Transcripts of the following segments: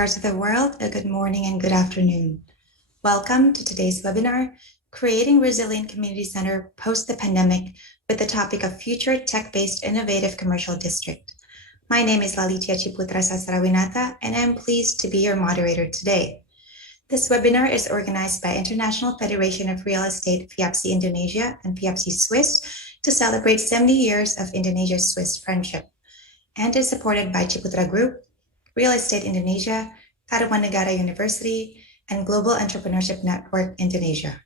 parts of the world, a good morning and good afternoon. Welcome to today's webinar, Creating Resilient Community Center Post the Pandemic, with the topic of Future Tech-Based Innovative Commercial District. My name is Lalitya Ciputra Sastrawinata, and I'm pleased to be your moderator today. This webinar is organized by International Federation of Real Estate FIABCI Indonesia and FIABCI Suisse to celebrate 70 years of Indonesia-Swiss friendship, and is supported by Ciputra Group, Real Estate Indonesia, Tarumanagara University, and Global Entrepreneurship Network Indonesia.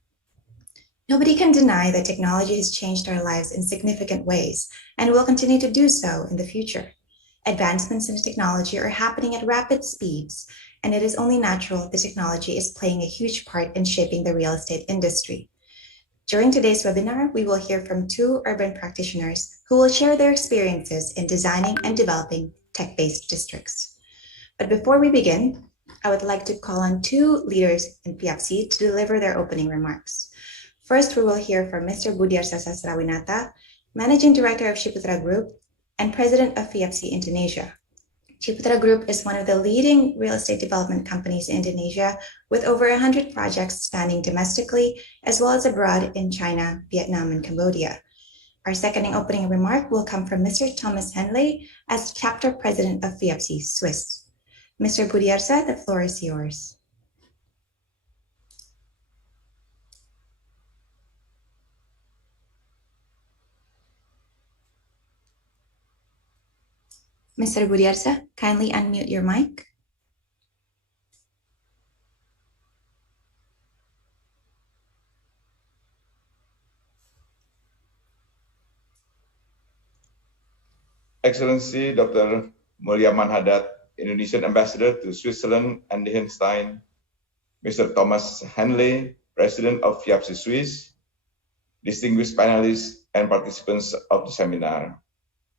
Nobody can deny that technology has changed our lives in significant ways and will continue to do so in the future. Advancements in technology are happening at rapid speeds, and it is only natural that technology is playing a huge part in shaping the real estate industry. During today's webinar, we will hear from two urban practitioners who will share their experiences in designing and developing tech-based districts. But before we begin, I would like to call on two leaders in FIABCI to deliver their opening remarks. First, we will hear from Mr. Budiarsa Sastrawinata, Managing Director of Ciputra Group and President of FIABCI Indonesia. Ciputra Group is one of the leading real estate development companies in Indonesia, with over 100 projects spanning domestically as well as abroad in China, Vietnam, and Cambodia. Our second and opening remark will come from Mr. Thomas Henle as Chapter President of FIABCI Suisse. Mr. Budiarsa, the floor is yours. Mr. Budiarsa, kindly unmute your mic. Excellency Dr. Muliaman Hadad, Indonesian Ambassador to Switzerland and Lichtenstein, Mr. Thomas Henle, President of FIABCI Suisse, distinguished panelists and participants of the seminar.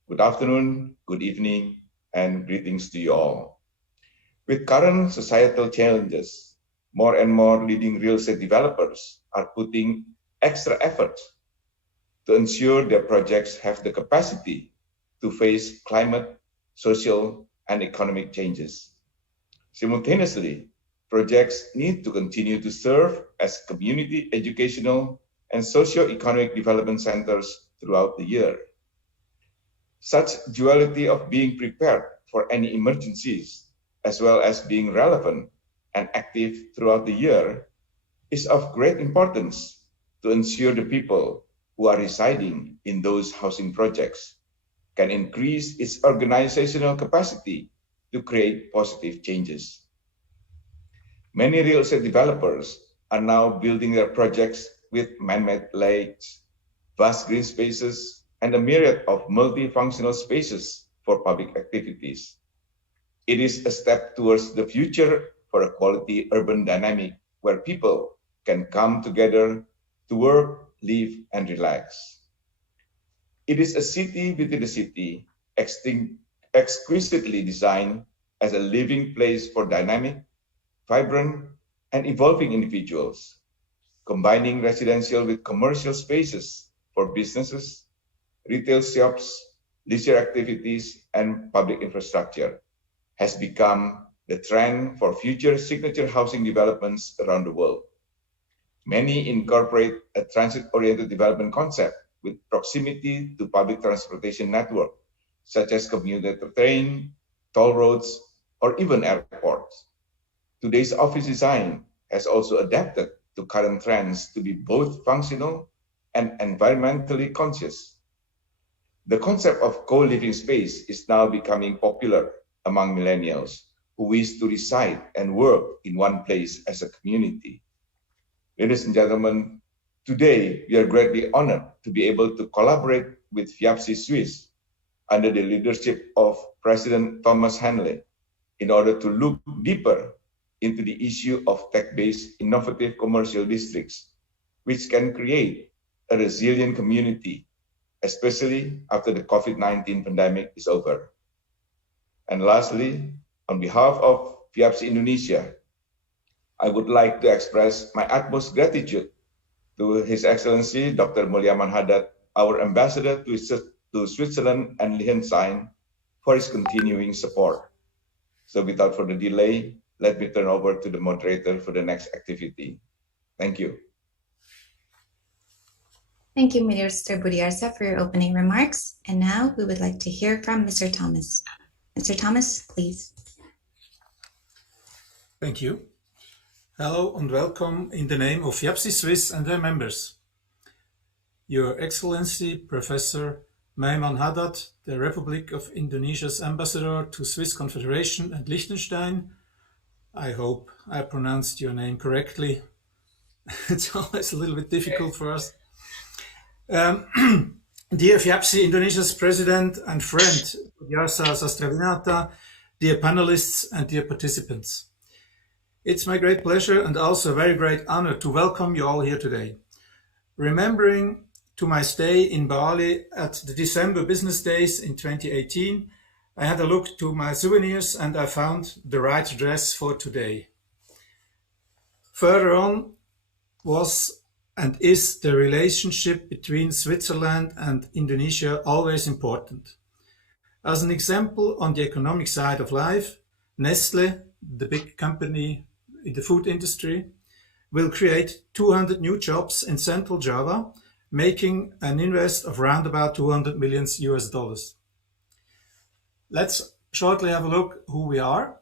Good afternoon, good evening, and greetings to you all. With current societal challenges, more and more leading real estate developers are putting extra effort to ensure their projects have the capacity to face climate, social, and economic changes. Simultaneously, projects need to continue to serve as community educational and socio-economic development centers throughout the year. Such duality of being prepared for any emergencies, as well as being relevant and active throughout the year, is of great importance to ensure the people who are residing in those housing projects can increase its organizational capacity to create positive changes. Many real estate developers are now building their projects with man-made lakes, vast green spaces, and a myriad of multifunctional spaces for public activities. It is a step towards the future for a quality urban dynamic where people can come together to work, live, and relax. It is a city within a city, exquisitely designed as a living place for dynamic, vibrant, and evolving individuals, combining residential with commercial spaces for businesses, retail shops, leisure activities, and public infrastructure, has become the trend for future signature housing developments around the world. Many incorporate a transit-oriented development concept with proximity to public transportation network, such as commuter train, toll roads, or even airports. Today's office design has also adapted to current trends to be both functional and environmentally conscious. The concept of co-living space is now becoming popular among millennials who wish to reside and work in one place as a community. Ladies and gentlemen, today we are greatly honored to be able to collaborate with FIABCI Suisse under the leadership of President Thomas Henle in order to look deeper into the issue of tech-based innovative commercial districts, which can create a resilient community, especially after the COVID-19 pandemic is over. And lastly, on behalf of FIABCI Indonesia, I would like to express my utmost gratitude to His Excellency Dr. Muliaman Hadad, our Ambassador to Switzerland and Liechtenstein, for his continuing support. So without further delay, let me turn over to the moderator for the next activity. Thank you. Thank you, Mr. Budiarsa, for your opening remarks. And now we would like to hear from Mr. Thomas. Mr. Thomas, please. Thank you. Hello and welcome in the name of FIABCI Suisse and their members. Your Excellency, Professor Muliaman Hadad, the Republic of Indonesia's ambassador to Swiss Confederation and Lichtenstein. I hope I pronounced your name correctly. It's always a little bit difficult for us. Dear FIABCI, Indonesia's President and friend, Budiarsa Sastrawinata, dear panelists and dear participants. It's my great pleasure and also a very great honor to welcome you all here today. Remembering to my stay in Bali at the December business days in 2018, I had a look to my souvenirs and I found the right dress for today. Further on was and is the relationship between Switzerland and Indonesia always important. As an example on the economic side of life, Nestle, the big company in the food industry, will create 200 new jobs in Central Java, making an invest of around about 200 million US dollars. Let's shortly have a look who we are.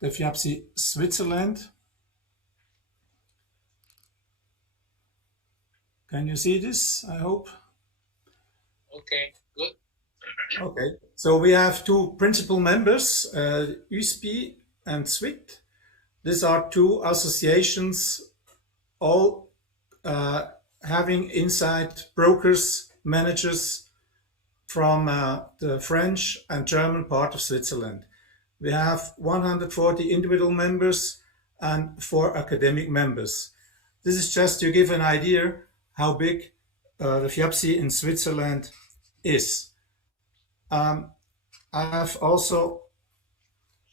The FIABCI Switzerland. Can you see this, I hope? Okay, good. Okay, so we have two principal members, USP and SWIT. These are two associations, all having inside brokers, managers from the French and German part of Switzerland. We have 140 individual members and 4 academic members. This is just to give an idea how big the FIABCI in Switzerland is. I have also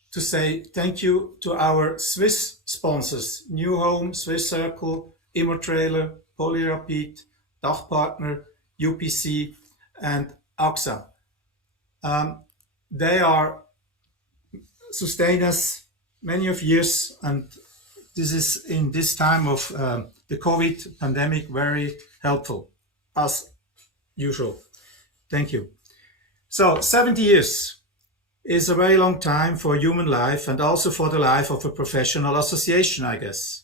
to say thank you to our Swiss sponsors, New Home, Swiss Circle, Immotrailer, Polyrapid, Dachpartner, UPC, and AXA. They are sustain us many of years, and this is in this time of the COVID pandemic very helpful, as usual. Thank you. So 70 years is a very long time for human life and also for the life of a professional association, I guess.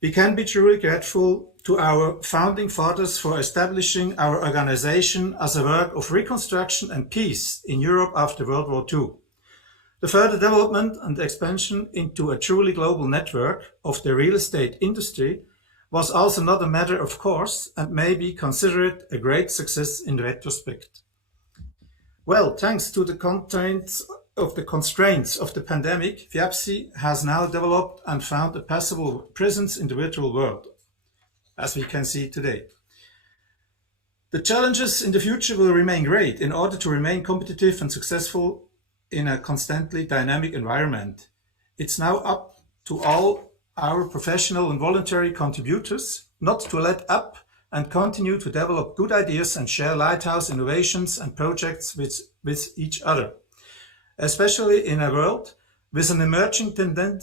We can be truly grateful to our founding fathers for establishing our organization as a work of reconstruction and peace in Europe after World War II. The further development and expansion into a truly global network of the real estate industry was also not a matter of course and may be considered a great success in retrospect. Well, thanks to the constraints of the pandemic, FIABCI has now developed and found a passable presence in the virtual world, as we can see today. The challenges in the future will remain great in order to remain competitive and successful in a constantly dynamic environment. It's now up to all our professional and voluntary contributors not to let up and continue to develop good ideas and share lighthouse innovations and projects with each other, especially in a world with an emerging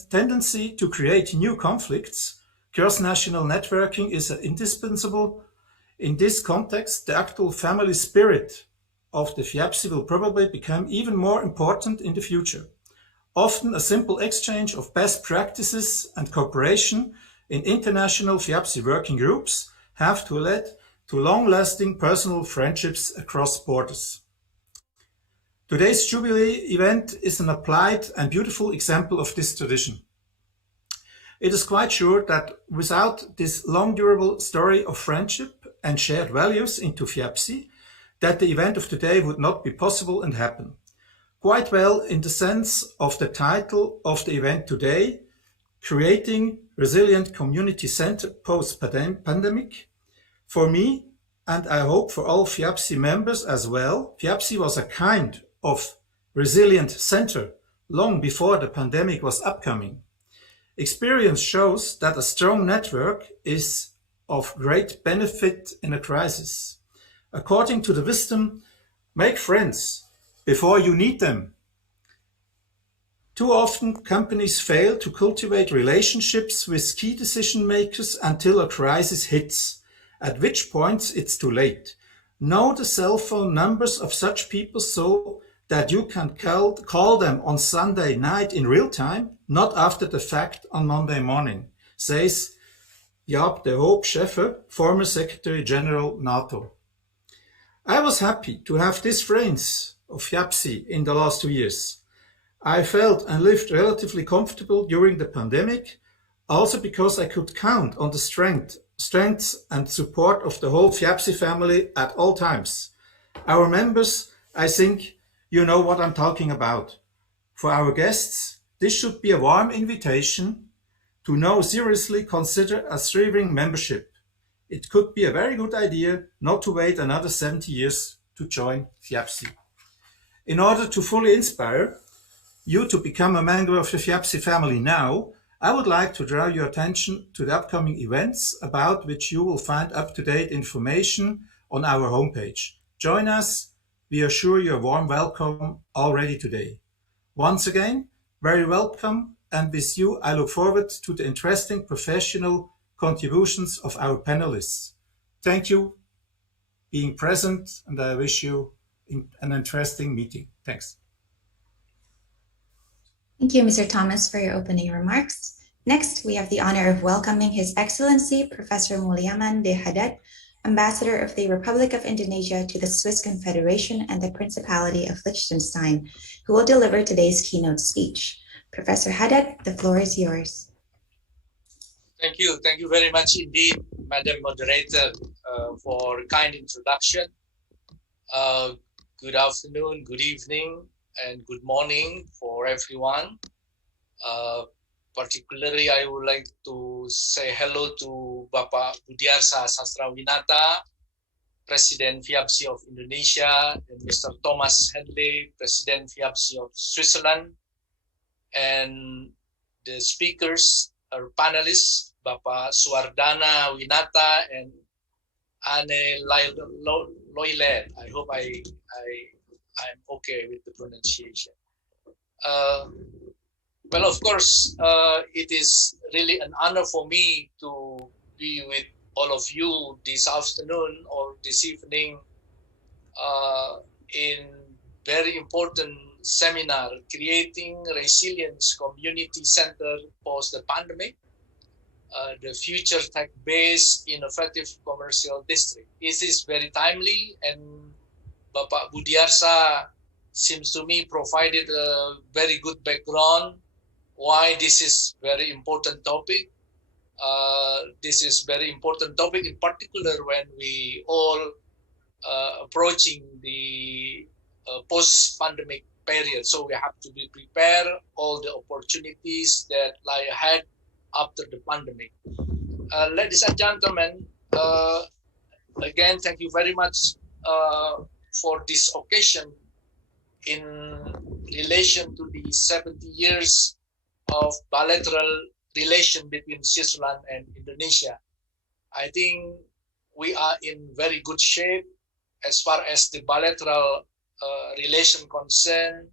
tendency to create new conflicts. Cross-national networking is indispensable. In this context, the actual family spirit of the FIABCI will probably become even more important in the future. Often a simple exchange of best practices and cooperation in international FIABCI working groups have to lead to long-lasting personal friendships across borders. Today's Jubilee event is an applied and beautiful example of this tradition. It is quite sure that without this long durable story of friendship and shared values into FIABCI, that the event of today would not be possible and happen. Quite well in the sense of the title of the event today, Creating Resilient Community Center Post-Pandemic. For me, and I hope for all FIABCI members as well, FIABCI was a kind of resilient center long before the pandemic was upcoming. Experience shows that a strong network is of great benefit in a crisis. According to the wisdom, make friends before you need them. Too often, companies fail to cultivate relationships with key decision makers until a crisis hits, at which point it's too late. Know the cell phone numbers of such people so that you can call them on Sunday night in real time, not after the fact on Monday morning, says Jaap de Hoop Scheffer, former Secretary General NATO. I was happy to have these friends of FIABCI in the last 2 years. I felt and lived relatively comfortable during the pandemic, also because I could count on the strength and support of the whole FIABCI family at all times. Our members, I think you know what I'm talking about. For our guests, this should be a warm invitation to now seriously consider a thriving membership. It could be a very good idea not to wait another 70 years to join FIABCI. In order to fully inspire you to become a member of the FIABCI family now, I would like to draw your attention to the upcoming events about which you will find up-to-date information on our homepage. Join us. We assure you a warm welcome already today. Once again, very welcome, and with you I look forward to the interesting professional contributions of our panelists. Thank you for being present, and I wish you an interesting meeting. Thanks. Thank you, Mr. Thomas, for your opening remarks. Next, we have the honor of welcoming His Excellency Professor Muliaman de Hadad, Ambassador of the Republic of Indonesia to the Swiss Confederation and the Principality of Lichtenstein, who will deliver today's keynote speech. Professor Hadad, the floor is yours. Thank you. Thank you very much indeed, Madam Moderator, for kind introduction. Good afternoon, good evening, and good morning for everyone. Particularly, I would like to say hello to Bapak Budiarsa Sastrawinata, President FIABCI of Indonesia, and Mr. Thomas Henle, President FIABCI of Switzerland, and the speakers or panelists, Bapak Suwardana Winata and Loiellet. I hope I'm okay with the pronunciation. Well, of course, it is really an honor for me to be with all of you this afternoon or this evening in very important seminar, Creating Resilience Community Center Post the Pandemic, the Future Tech-Based Innovative Commercial District. This is very timely, and Bapak Budiarsa seems to me provided a very good background why this is very important topic. This is very important topic in particular when we all approaching the post-pandemic period. So we have to be prepared all the opportunities that lie ahead after the pandemic. Ladies and gentlemen, again, thank you very much for this occasion in relation to the 70 years of bilateral relation between Switzerland and Indonesia. I think we are in very good shape as far as the bilateral relation concerned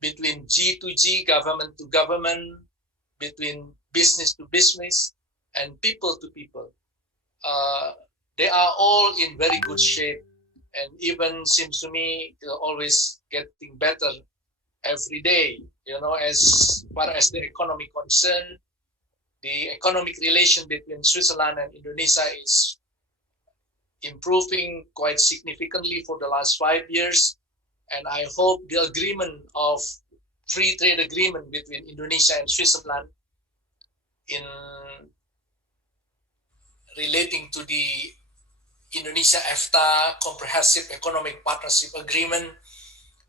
between G to G, government to government, between business to business, and people to people. They are all in very good shape, and even seems to me always getting better every day. You know, as far as the economy concerned, the economic relation between Switzerland and Indonesia is improving quite significantly for the last 5 years. And I hope the agreement of free trade agreement between Indonesia and Switzerland in relating to the Indonesia-EFTA Comprehensive Economic Partnership Agreement,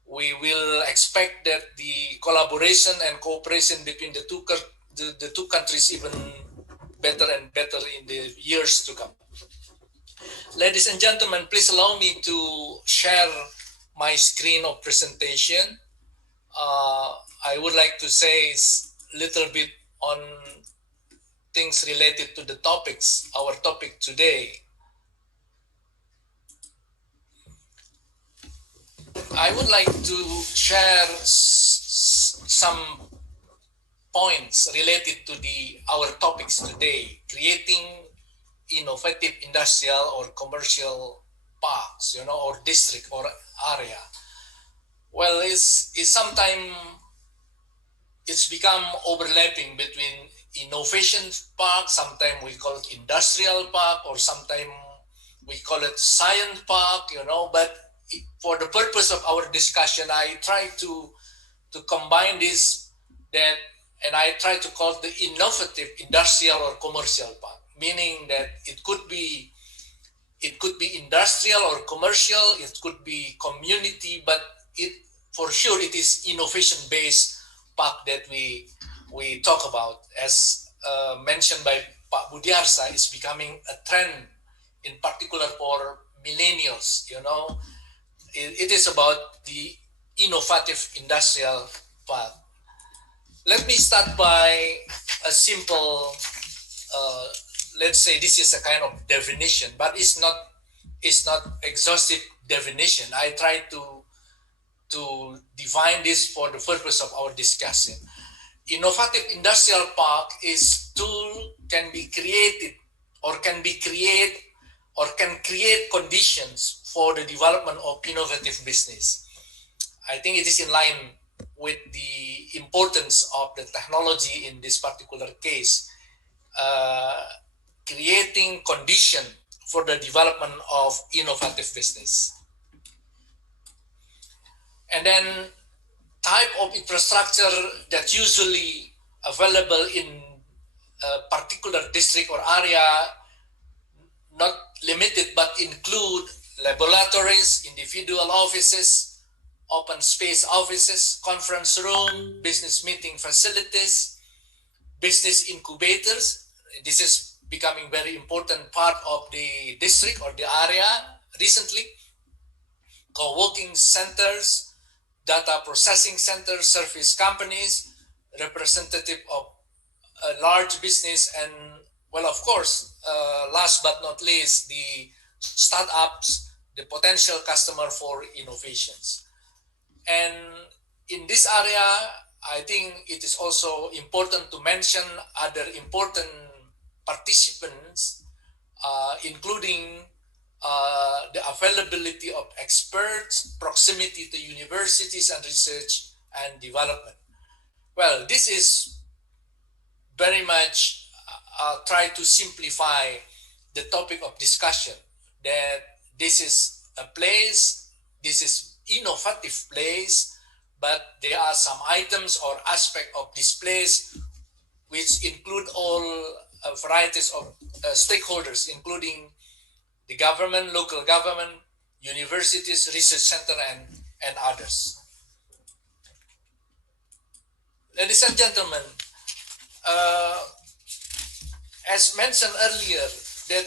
we will expect that the collaboration and cooperation between the two countries even better and better in the years to come. Ladies and gentlemen, please allow me to share my screen of presentation. I would like to say a little bit on things related to the topics, our topic today. I would like to share some points related to our topics today, creating innovative industrial or commercial parks, or district or area. Well, it's sometimes it's become overlapping between innovation park. Sometimes we call it industrial park, or sometimes we call it science park, but for the purpose of our discussion, I try to combine this, and I try to call it the innovative industrial or commercial park, meaning that it could be industrial or commercial, it could be community, but for sure it is innovation-based park that we talk about. As mentioned by Pak Budiarsa, is becoming a trend, in particular for millennials. It is about the innovative industrial park. Let me start by a simple, let's say this is a kind of definition, but it's not exhaustive definition. I try to define this for the purpose of our discussion. Innovative industrial park is tool can create conditions for the development of innovative business. I think it is in line with the importance of the technology in this particular case, creating condition for the development of innovative business. And then type of infrastructure that usually available in a particular district or area, not limited, but include laboratories, individual offices, open space offices, conference room, business meeting facilities, business incubators. This is becoming very important part of the district or the area recently. Co-working centers, data processing centers, service companies, representative of a large business, and well, of course, last but not least, the startups, the potential customer for innovations. And in this area, I think it is also important to mention other important participants, including the availability of experts, proximity to universities and research and development. Well, this is very much try to simplify the topic of discussion, that this is a place, this is innovative place, but there are some items or aspects of this place which include all varieties of stakeholders, including the government, local government, universities, research center, and others. Ladies and gentlemen, as mentioned earlier, that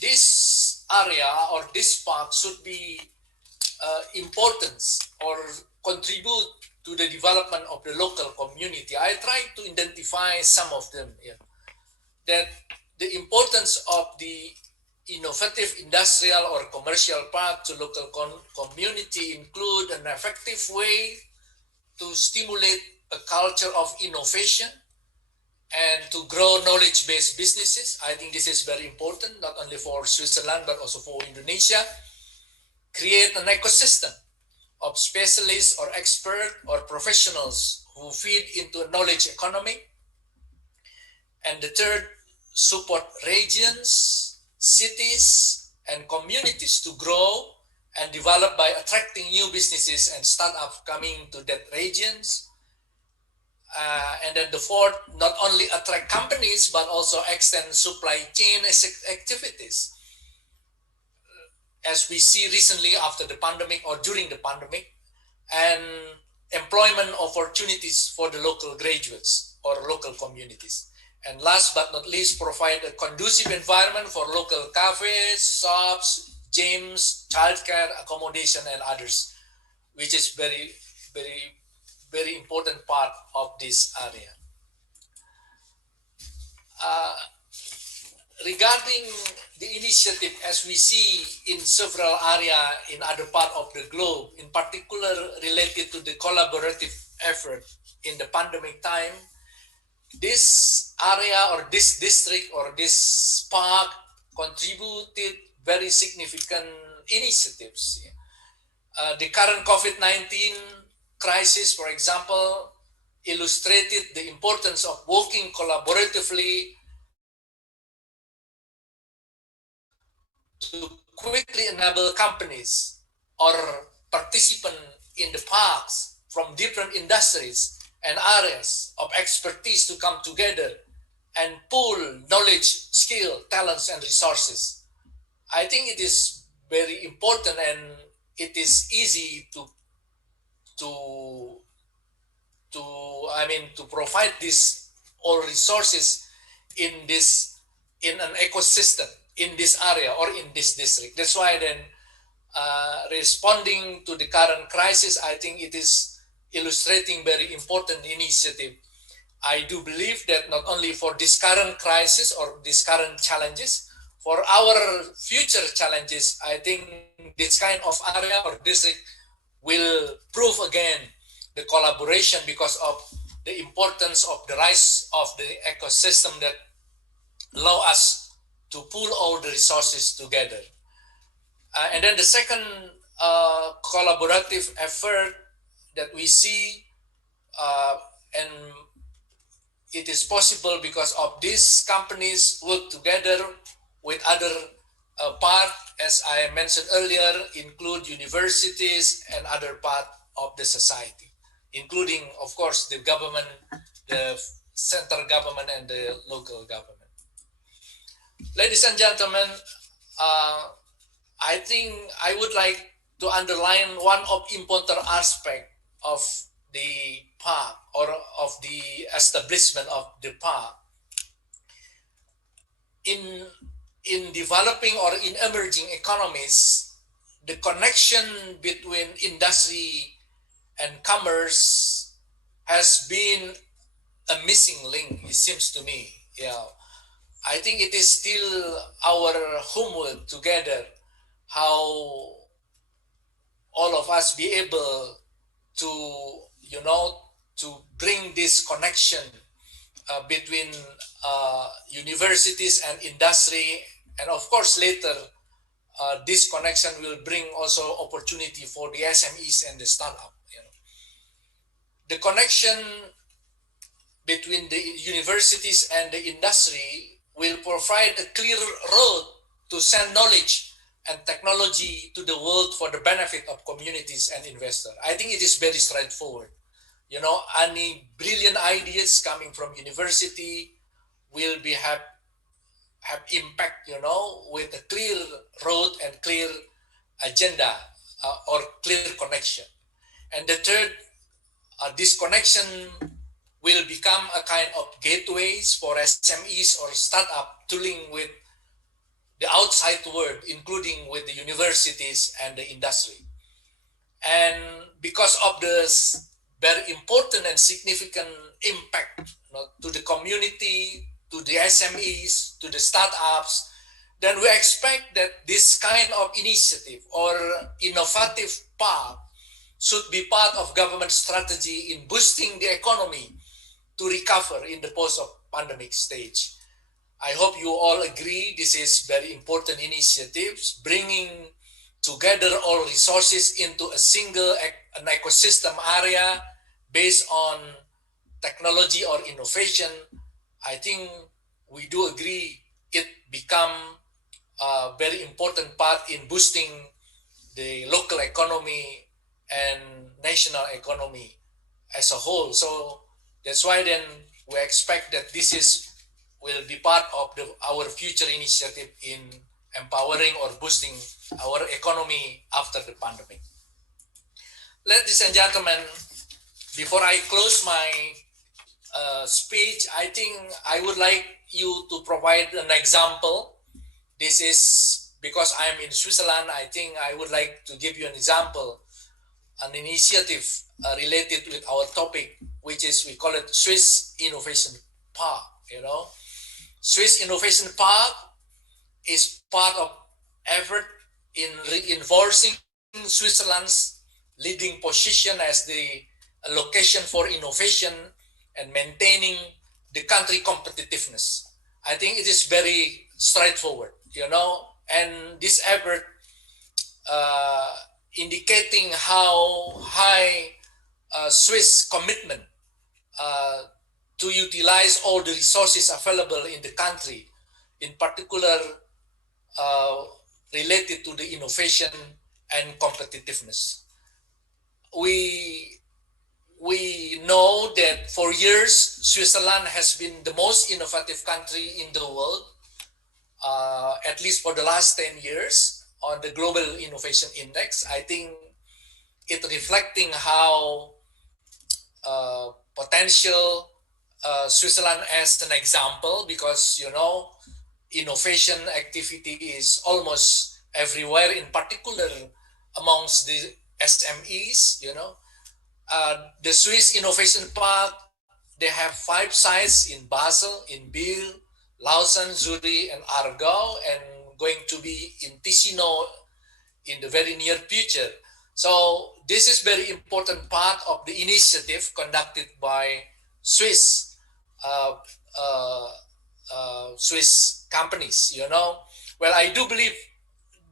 this area or this park should be importance or contribute to the development of the local community. I try to identify some of them here. That the importance of the innovative industrial or commercial park to local community include an effective way to stimulate a culture of innovation and to grow knowledge-based businesses. I think this is very important, not only for Switzerland, but also for Indonesia. Create an ecosystem of specialists or experts or professionals who feed into a knowledge economy. And the third, support regions, cities, and communities to grow and develop by attracting new businesses and startups coming to that regions. And then the fourth, not only attract companies, but also extend supply chain activities. As we see recently after the pandemic or during the pandemic, and employment opportunities for the local graduates or local communities. And last but not least, provide a conducive environment for local cafes, shops, gyms, childcare, accommodation, and others, which is very, very, very important part of this area. Regarding the initiative, as we see in several areas in other parts of the globe, in particular related to the collaborative effort in the pandemic time, this area or this district or this park contributed very significant initiatives. The current COVID-19 crisis, for example, illustrated the importance of working collaboratively to quickly enable companies or participants in the parks from different industries and areas of expertise to come together and pool knowledge, skill, talents, and resources. I think it is very important, and it is easy to provide these all resources in an ecosystem in this area or in this district. That's why then responding to the current crisis, I think it is illustrating very important initiative. I do believe that not only for this current crisis or these current challenges, for our future challenges, I think this kind of area or district will prove again the collaboration because of the importance of the rise of the ecosystem that allow us to pool all the resources together. And then the second collaborative effort that we see, and it is possible because of these companies work together with other part, as I mentioned earlier, include universities and other part of the society, including, of course, the government, the central government, and the local government. Ladies and gentlemen, I think I would like to underline one of important aspect of the park or of the establishment of the park. In developing or in emerging economies, the connection between industry and commerce has been a missing link, it seems to me. Yeah, I think it is still our homework together how all of us be able to, to bring this connection between universities and industry, and of course later this connection will bring also opportunity for the SMEs and the startup. The connection between the universities and the industry will provide a clear road to send knowledge and technology to the world for the benefit of communities and investors. I think it is very straightforward. Any brilliant ideas coming from university will have impact, with a clear road and clear agenda or clear connection. And the third, this connection will become a kind of gateways for SMEs or startup dealing with the outside world, including with the universities and the industry. And because of this very important and significant impact to the community, to the SMEs, to the startups, then we expect that this kind of initiative or innovative path should be part of government strategy in boosting the economy to recover in the post-pandemic stage. I hope you all agree this is very important initiatives, bringing together all resources into a single an ecosystem area based on technology or innovation. I think we do agree it become a very important part in boosting the local economy and national economy as a whole. So that's why then we expect that this will be part of our future initiative in empowering or boosting our economy after the pandemic. Ladies and gentlemen, before I close my speech, I think I would like you to provide an example. This is because I'm in Switzerland. I think I would like to give you an example, an initiative related with our topic, which is, we call it Swiss Innovation Park. Swiss Innovation Park is part of effort in reinforcing Switzerland's leading position as the a location for innovation and maintaining the country competitiveness. I think it is very straightforward, you know, and this effort indicating how high Swiss commitment to utilize all the resources available in the country, in particular related to the innovation and competitiveness. We know that for years, Switzerland has been the most innovative country in the world, at least for the last 10 years on the Global Innovation Index. I think it reflecting how potential Switzerland as an example, because, you know, innovation activity is almost everywhere, in particular amongst the SMEs, you know. The Swiss Innovation Park, they have 5 sites in Basel, in Biel, Lausanne, Zurich, and Aargau, and going to be in Ticino in the very near future. So this is very important part of the initiative conducted by Swiss Swiss companies, you know. Well, I do believe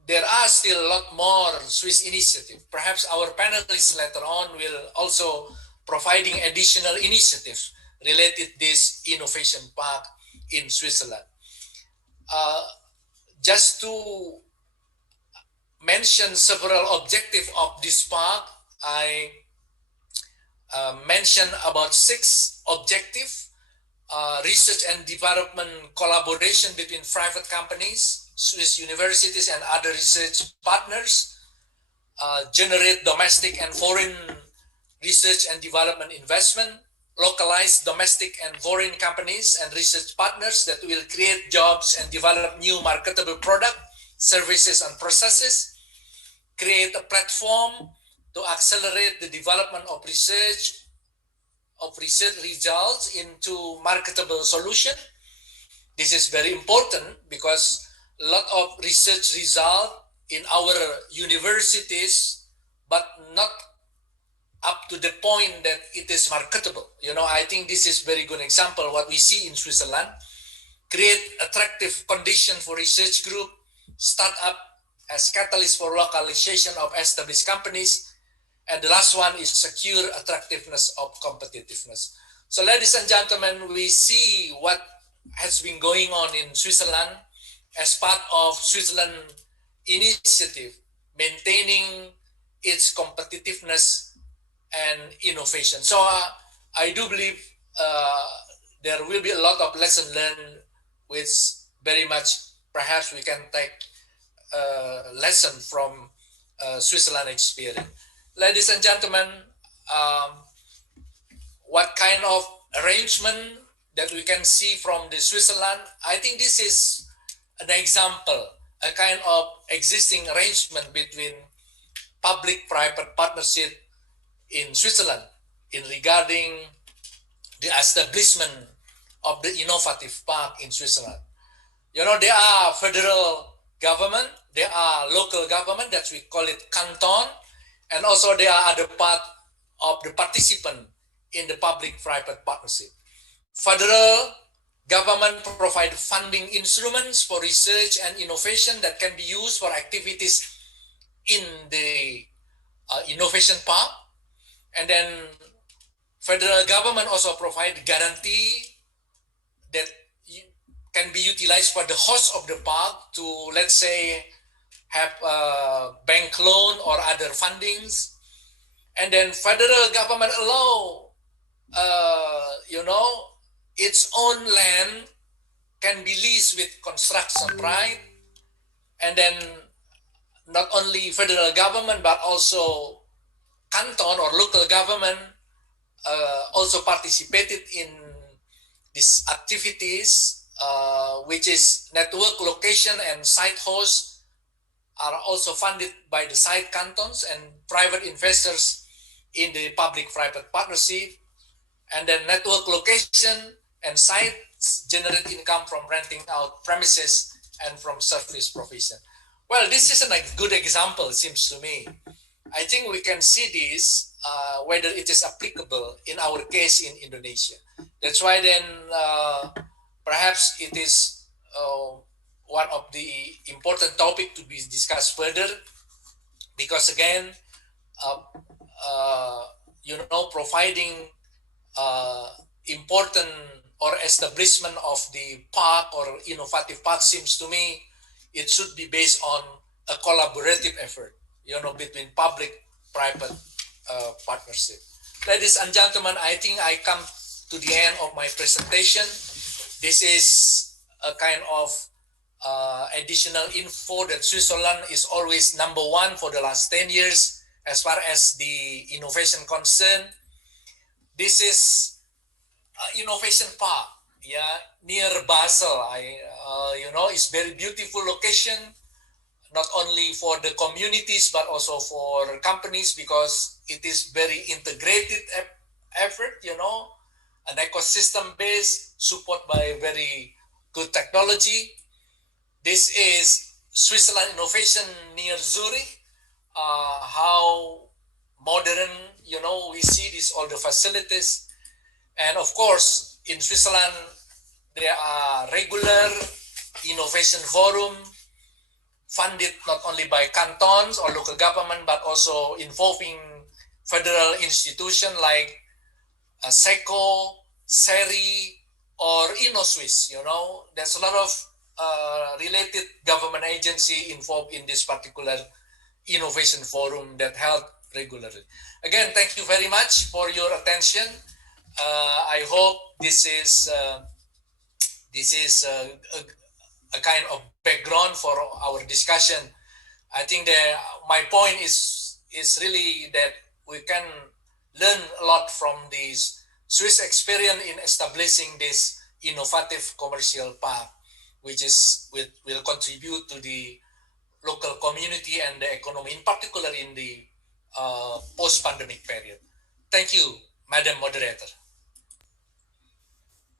there are still a lot more Swiss initiatives. Perhaps our panelists later on will also providing additional initiatives related to this innovation park in Switzerland. Just to mention several objectives of this park, I mentioned about 6 objectives. Research and development collaboration between private companies, Swiss universities, and other research partners, generate domestic and foreign research and development investment, localize domestic and foreign companies and research partners that will create jobs and develop new marketable products, services, and processes, create a platform to accelerate the development of research results into marketable solution. This is very important because a lot of research result in our universities, but not up to the point that it is marketable. You know, I think this is very good example what we see in Switzerland. Create attractive condition for research group, startup as catalyst for localization of established companies. And the last one is secure attractiveness of competitiveness. So ladies and gentlemen, we see what has been going on in Switzerland as part of Switzerland initiative, maintaining its competitiveness and innovation. So I do believe there will be a lot of lessons learned, which very much perhaps we can take lesson from Switzerland experience. Ladies and gentlemen, what kind of arrangement that we can see from the Switzerland? I think this is an example, a kind of existing arrangement between public-private partnership in Switzerland in regarding the establishment of the innovative park in Switzerland. You know, there are federal government, there are local government, that we call it canton, and also there are other part of the participant in the public-private partnership. Federal government provide funding instruments for research and innovation that can be used for activities in the innovation park. And then federal government also provide guarantee that can be utilized for the host of the park to, let's say, have a bank loan or other fundings. And then federal government allow, you know, its own land can be leased with construction right. And then not only federal government, but also canton or local government also participated in these activities, which is network location and site hosts are also funded by the site cantons and private investors in the public-private partnership. And then network location and sites generate income from renting out premises and from service provision. Well, this is a good example, it seems to me. I think we can see this whether it is applicable in our case in Indonesia. That's why then perhaps it is one of the important topic to be discussed further, because again, providing important or establishment of the park or innovative park seems to me it should be based on a collaborative effort, between public-private partnership. Ladies and gentlemen, I think I come to the end of my presentation. This is a kind of additional info that Switzerland is always #1 for the last 10 years as far as the innovation concerned. This is innovation park, near Basel. It's very beautiful location, not only for the communities but also for companies, because it is very integrated effort, an ecosystem based, support by very good technology. This is Switzerland Innovation near Zurich. How modern, we see this, all the facilities. And of course, in Switzerland, there are regular innovation forum funded not only by cantons or local government, but also involving federal institutions like SECO, SERI, or InnoSwiss. There's a lot of related government agency involved in this particular innovation forum that held regularly. Again, thank you very much for your attention. I hope this is a kind of background for our discussion. I think that my point is really that we can learn a lot from this Swiss experience in establishing this innovative commercial park, which will contribute to the local community and the economy, in particular in the post-pandemic period. Thank you, Madam Moderator.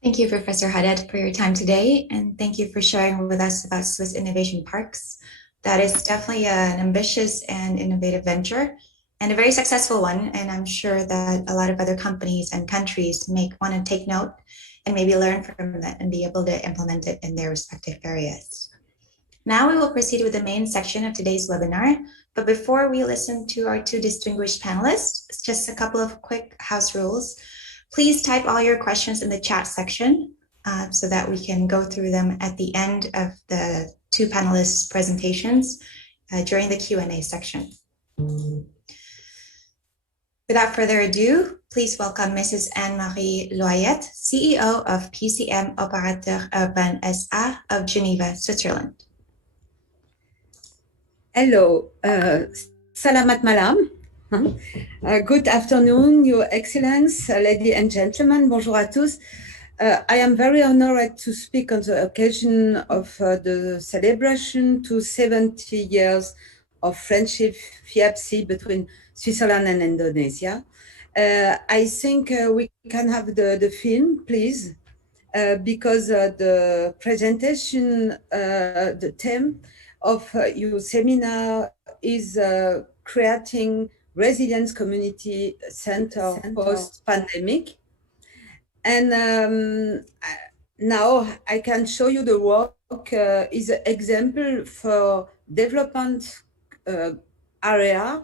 Thank you, Professor Hadad, for your time today, and thank you for sharing with us about Swiss Innovation Parks. That is definitely an ambitious and innovative venture, and a very successful one, and I'm sure that a lot of other companies and countries may want to take note and maybe learn from that and be able to implement it in their respective areas. Now we will proceed with the main section of today's webinar, but before we listen to our two distinguished panelists, just a couple of quick house rules. Please type all your questions in the chat section so that we can go through them at the end of the two panelists' presentations during the Q&A section. Without further ado, please welcome Mrs. Anne-Marie Loiellet, CEO of PCM Operateur Urban SA of Geneva, Switzerland. Hello, Salamat Malam. Good afternoon, Your Excellence, ladies and gentlemen, bonjour à tous. I am very honored to speak on the occasion of the celebration to 70 years of friendship FIABCI between Switzerland and Indonesia. I think we can have the film, please, because the presentation, the theme of your seminar is creating resilience community center post-pandemic. And now I can show you the work is an example for development area,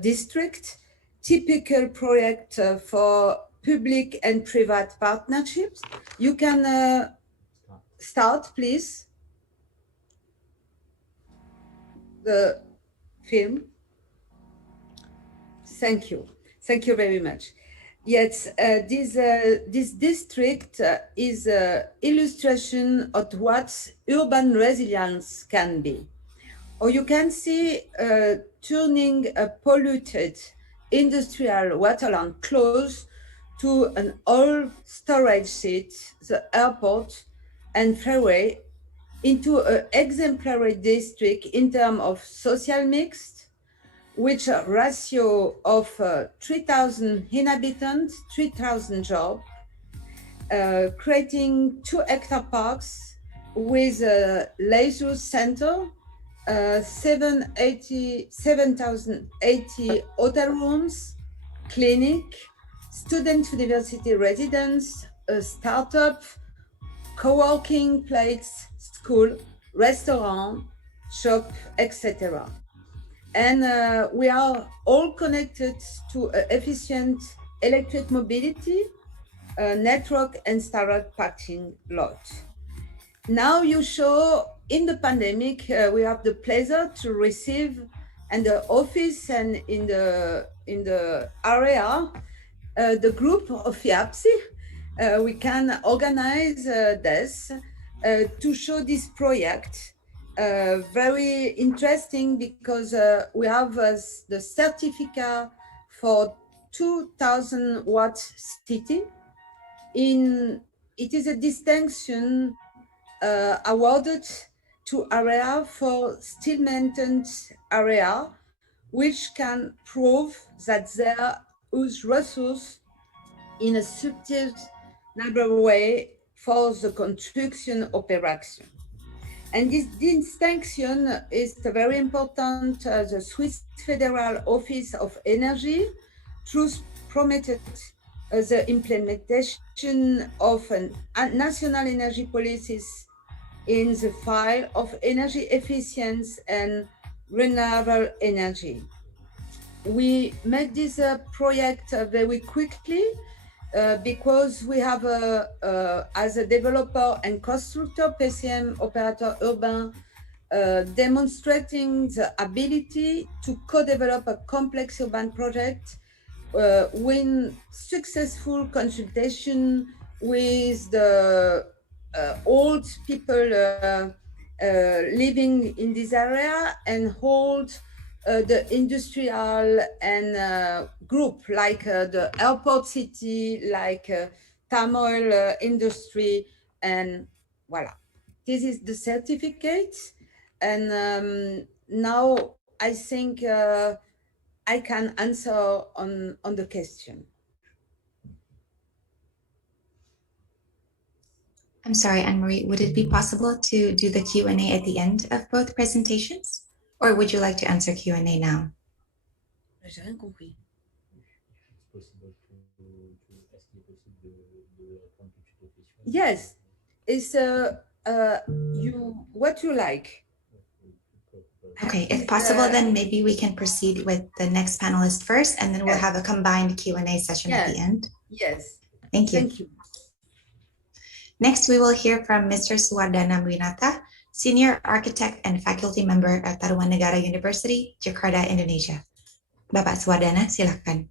district, typical project for public and private partnerships. You can start, please, the film. Thank you. Thank you very much. Yes, this district is an illustration of what urban resilience can be. Or you can see turning a polluted industrial waterland close to an oil storage site, the airport and freeway, into an exemplary district in terms of social mix, which a ratio of 3,000 inhabitants, 3,000 jobs, creating 2-hectare parks with a leisure center, 7,080 hotel rooms, clinic, student university residence, a startup, co-working place, school, restaurant, shop, etc. And we are all connected to efficient electric mobility, network, and startup parking lot. Now you show in the pandemic, we have the pleasure to receive in the office and in the area, the group of FIABCI. We can organize this to show this project. Very interesting because we have the certificate for 2000 watt city. It is a distinction awarded to area for still maintained area, which can prove that there is resource in a sustainable way for the construction operation. And this distinction is very important. The Swiss Federal Office of Energy promoted the implementation of national energy policies in the field of energy efficiency and renewable energy. We made this project very quickly because we have as a developer and constructor, PCM operator urban, demonstrating the ability to co-develop a complex urban project when successful consultation with the old people living in this area and hold the industrial and group like the airport city, like Tamil industry, and voila. This is the certificate. And now I think I can answer on the question. I'm sorry, Anne-Marie, would it be possible to do the Q&A at the end of both presentations? Or would you like to answer Q&A now? J'ai rien compris. Yes, it's what you like. Okay, if possible, then maybe we can proceed with the next panelist first, and then we'll have a combined Q&A session at the end. Yes. Thank you. Thank you. Next, we will hear from Mr. Suwardana Winata, Senior Architect and Faculty Member at Tarumanagara University, Jakarta, Indonesia. Bapak Suwardana, silakan.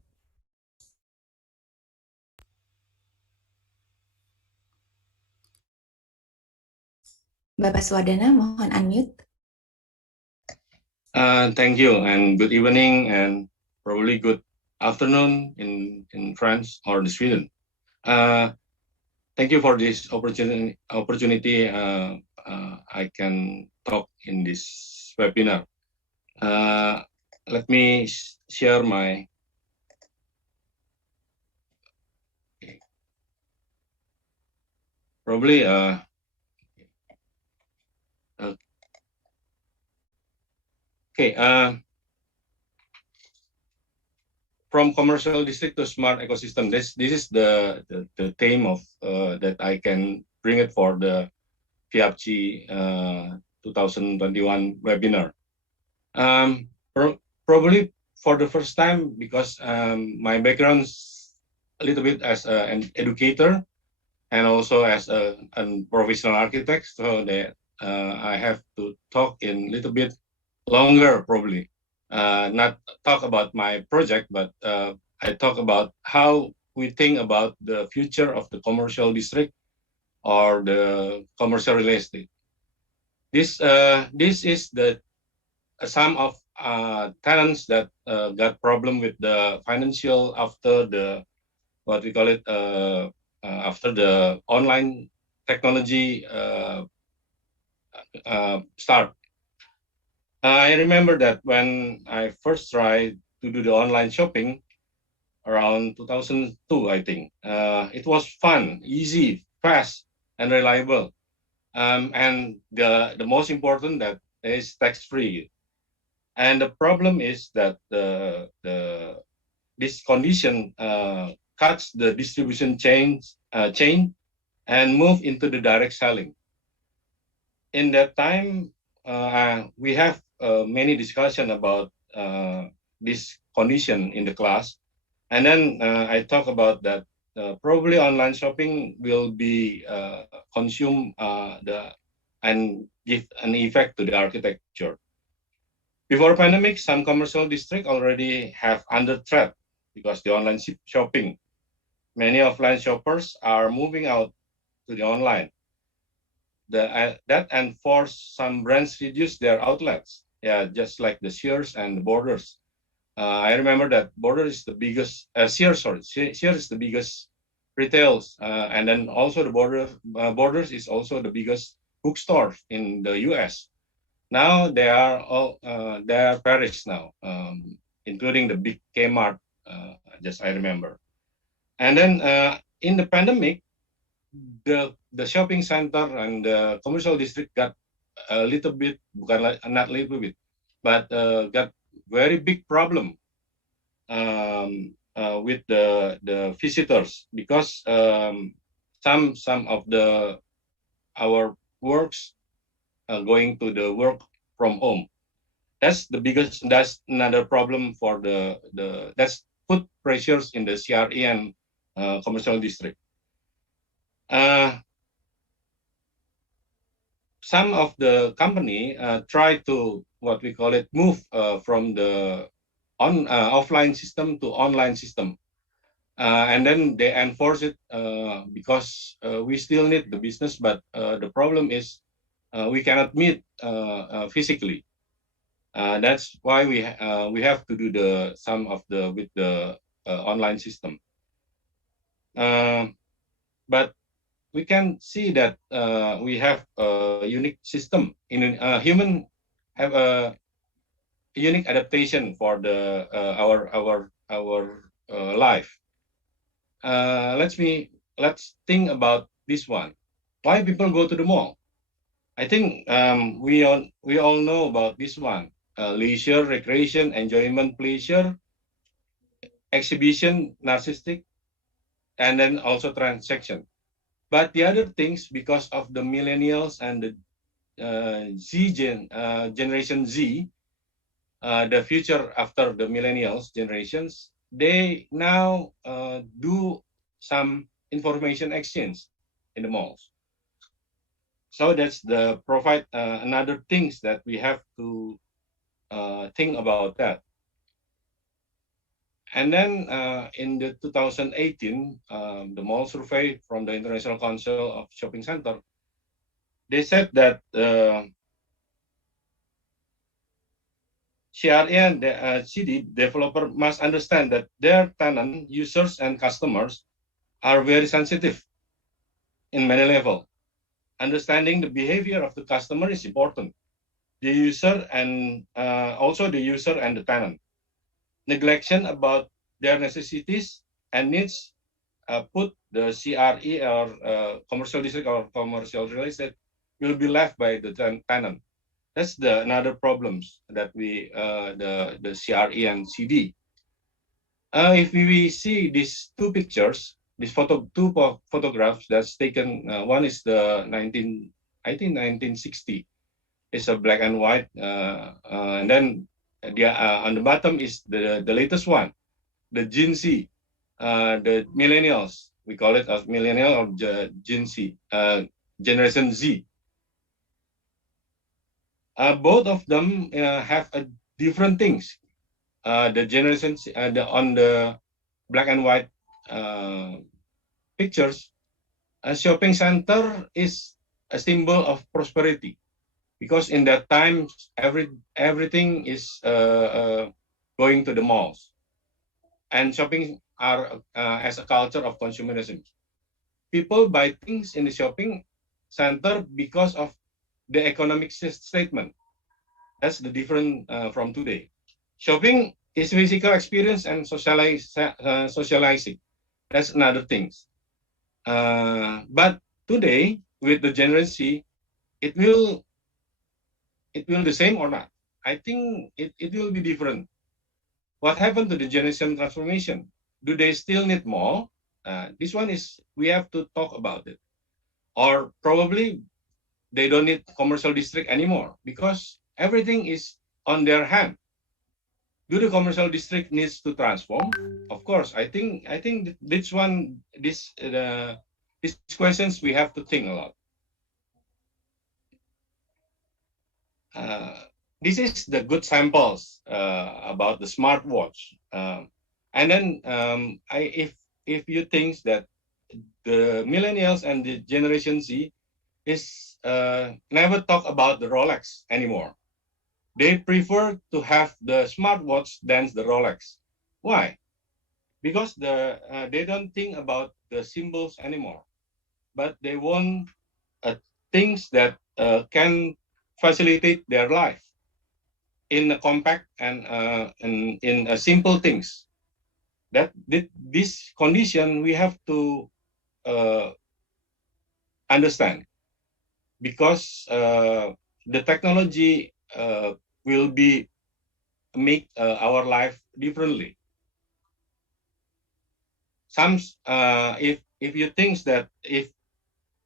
Bapak Suwardana, mohon unmute. Thank you, and good evening, and probably good afternoon in France or in Sweden. Thank you for this opportunity. I can talk in this webinar. Let me share my. Probably. Okay. From commercial district to smart ecosystem. This is the theme of that I can bring it for the FIABCI 2021 webinar. Probably for the first time, because my background's a little bit as an educator and also as a professional architect, so that I have to talk in a little bit longer, probably. Not talk about my project, but I talk about how we think about the future of the commercial district or the commercial real estate. This is the some of tenants that got problem with the financial after the what we call it after the online technology start. I remember that when I first tried to do the online shopping around 2002, I think, it was fun, easy, fast, and reliable. And the most important that is tax-free. And the problem is that this condition cuts the distribution chain and move into the direct selling. In that time, we have many discussion about this condition in the class. And then I talk about that probably online shopping will be consume and give an effect to the architecture. Before pandemic, some commercial districts already have under threat because the online shopping. Many offline shoppers are moving out to the online. That enforce some brands reduce their outlets. Yeah, just like the Sears and the Borders. I remember that Borders is the biggest, Sears is the biggest retails, and then also the Borders is also the biggest bookstore in the U.S. Now they are all they are perished now, including the big Kmart. Just I remember, and then in the pandemic, the shopping center and the commercial district got a little bit, not little bit, but got very big problem with the visitors because some of our works going to the work from home. That's the biggest. That's another problem for that's put pressures in the CRE and commercial district. Some of the company try to what we call it move from the offline system to online system, and then they enforce it because we still need the business, but the problem is we cannot meet physically. That's why we have to do some of with the online system. But we can see that we have a unique system. Human have a unique adaptation for our life. Let's think about this one. Why people go to the mall? I think we all know about this one. Leisure, recreation, enjoyment, pleasure, exhibition, narcissistic, and then also transaction. But the other things, because of the millennials and the Generation Z, the future after the millennials generations, they now do some information exchange in the malls. So that's the provide another things that we have to think about that. And then in the 2018, the mall survey from the International Council of Shopping Center, they said that CRE and the CD developer must understand that their tenant, users, and customers are very sensitive in many levels. Understanding the behavior of the customer is important. The user and also the user and the tenant. Neglection about their necessities and needs put the CRE or commercial district or commercial real estate will be left by the tenant. That's another problems that we the CRE and CD. If we see these two pictures, two photographs that's taken. One is the 1960. It's a black and white, and then on the bottom is the latest one, the Gen Z, the millennials. We call it as millennial or Gen Z, Generation Z. Both of them have different things. The generations on the black and white pictures, a shopping center is a symbol of prosperity, because in that time everything is going to the malls, and shopping are as a culture of consumerism. People buy things in the shopping center because of the economic statement. That's the different from today. Shopping is physical experience and socializing. That's another things. But today, with the Generation Z, it will the same or not? I think it will be different. what happened to the generation transformation? Do they still need more? This one is, we have to talk about it. Or probably they don't need commercial district anymore because everything is on their hand. Do the commercial district needs to transform? Of course, I think this one, these questions we have to think a lot. This is the good samples about the smartwatch, and then if you think that the millennials and the Generation Z is never talk about the Rolex anymore. They prefer to have the smartwatch than the Rolex. Why? Because they don't think about the symbols anymore, but they want things that can facilitate their life in a compact and in simple things. That this condition we have to understand, because the technology will be make our life differently. Some if you think that if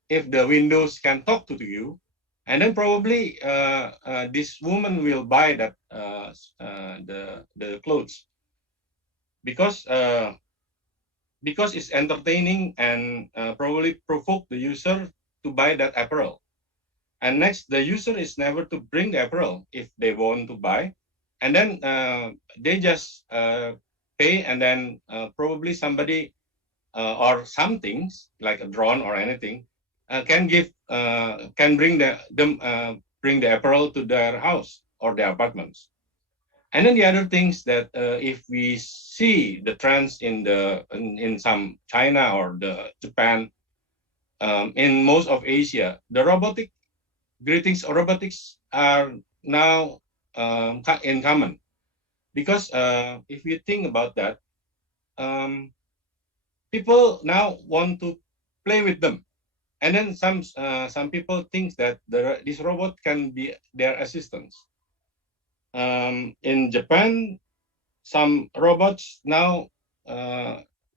the windows can talk to you, and then probably this woman will buy that the clothes because it's entertaining and probably provoke the user to buy that apparel. And next, the user is never to bring the apparel if they want to buy, and then they just pay, and then probably somebody or some things like a drone or anything can bring the apparel to their house or their apartments. And then the other things that if we see the trends in some China or the Japan, in most of Asia, the robotics are now in common, because if you think about that, people now want to play with them, and then some people think that this robot can be their assistants. In Japan, some robots now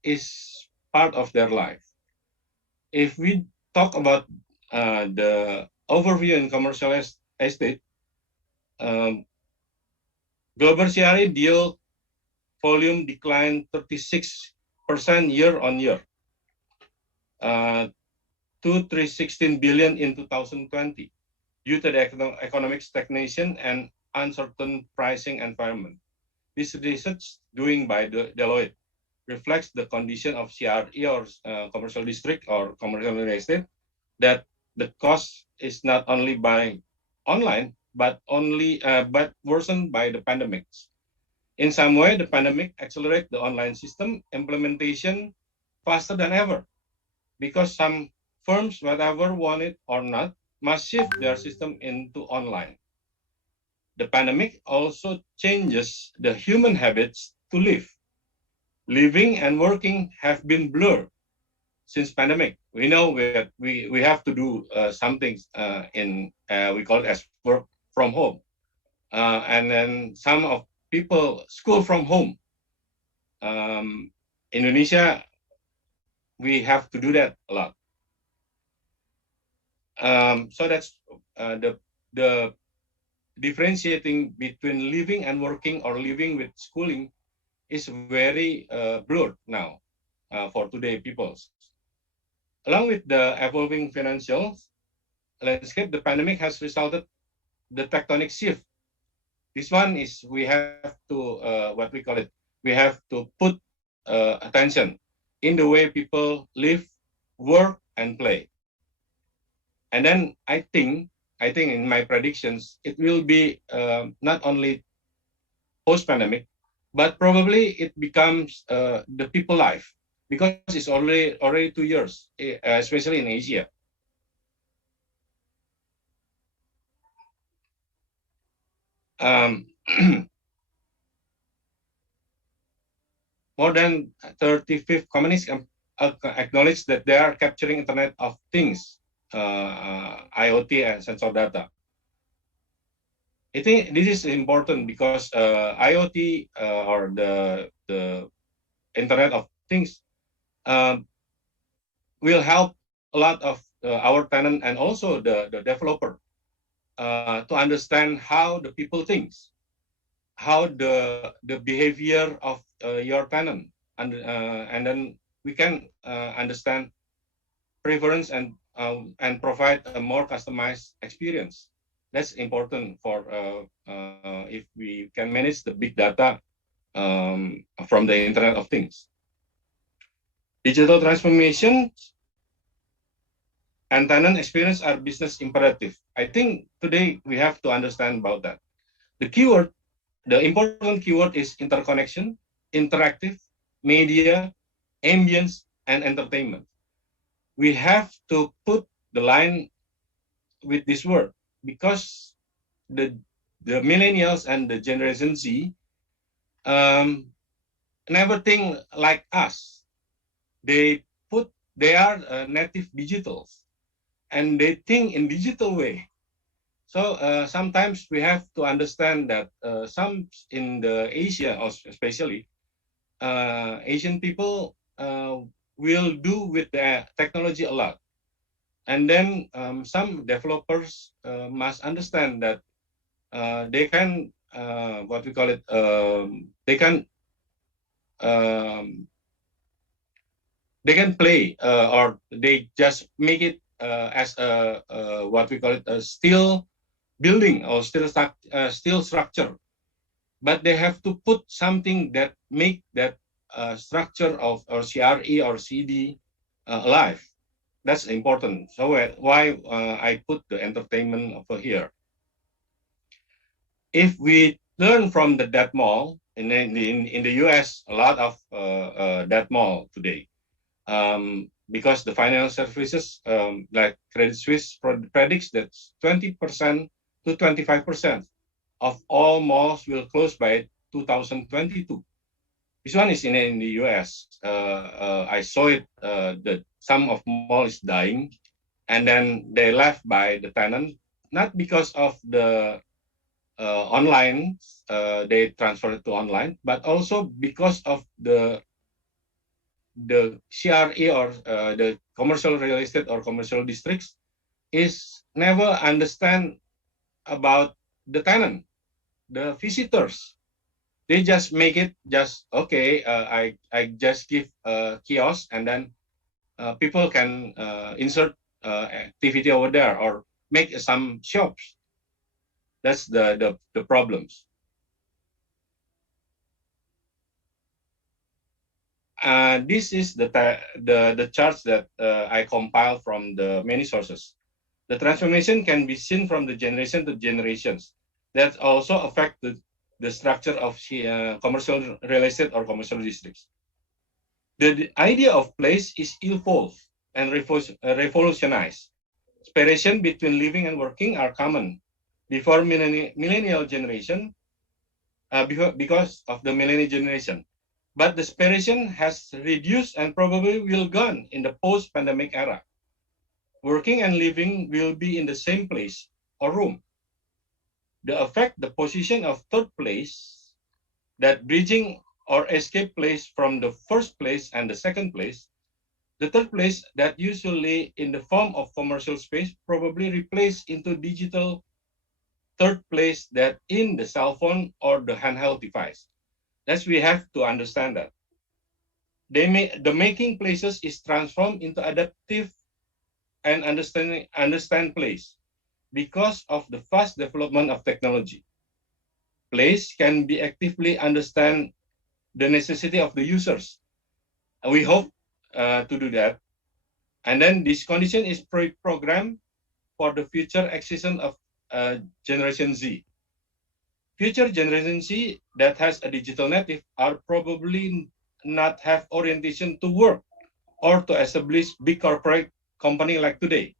is part of their life. If we talk about the overview in commercial estate, global CRE deal volume declined 36% year on year to 316 billion in 2020 due to the economic stagnation and uncertain pricing environment. This research doing by Deloitte reflects the condition of CRE or commercial district or commercial real estate, that the cost is not only by online, but worsened by the pandemics. In some way, the pandemic accelerated the online system implementation faster than ever, because some firms, whether want it or not, must shift their system into online. The pandemic also changes the human habits to live. Living and working have been blurred since pandemic. We know that we have to do some things we call it as work from home. And then some of people school from home. Indonesia, we have to do that a lot. So that's the differentiating between living and working or living with schooling is very blurred now for today peoples. Along with the evolving financial landscape, the pandemic has resulted the tectonic shift. This one is we have to what we call it. We have to put attention in the way people live, work, and play. And then I think in my predictions, it will be not only post-pandemic, but probably it becomes the people life, because it's already 2 years, especially in Asia. More than 35 companies acknowledge that they are capturing Internet of Things, IoT and sensor data. I think this is important because IoT or the Internet of Things will help a lot of our tenant and also the developer to understand how the people thinks, how the behavior of your tenant, and then we can understand preference and provide a more customized experience. That's important for if we can manage the big data from the Internet of Things. Digital transformation and tenant experience are business imperative. I think today we have to understand about that. The important keyword is interconnection, interactive, media, ambience, and entertainment. We have to put the line with this word because the millennials and the Generation Z never think like us. They are native digitals and they think in digital way. So sometimes we have to understand that some in the Asia, especially Asian people, will do with the technology a lot, and then some developers must understand that they can what we call it they can play or they just make it as a what we call it a steel building or steel structure, but they have to put something that make that structure of or CRE or CD alive. That's important. So why I put the entertainment over here. If we learn from the dead mall in the US, a lot of dead mall today, because the financial services like Credit Suisse predicts that 20% to 25% of all malls will close by 2022. This one is in the US. I saw it. That some of mall is dying, and then they left by the tenant, not because of the online. They transferred to online, but also because of the CRE or the commercial real estate or commercial districts is never understand about the tenant, the visitors. They just make it just okay. I just give a kiosk and then people can insert activity over there or make some shops. That's the problems. This is the charts that I compiled from the many sources. The transformation can be seen from the generation to generations. That also affect the structure of commercial real estate or commercial districts. The idea of place is evolved and revolutionized. Separation between living and working are common before millennial generation, because of the millennial generation. But the separation has reduced and probably will gone in the post-pandemic era. Working and living will be in the same place or room. The position of third place, that bridging or escape place from the first place and the second place, the third place that usually in the form of commercial space probably replaced into digital third place that in the cell phone or the handheld device. That's we have to understand that. The making places is transformed into adaptive and understand place because of the fast development of technology. Place can be actively understand the necessity of the users. We hope to do that. And then this condition is programmed for the future existence of Generation Z. Future Generation Z that has a digital native are probably not have orientation to work or to establish big corporate company like today,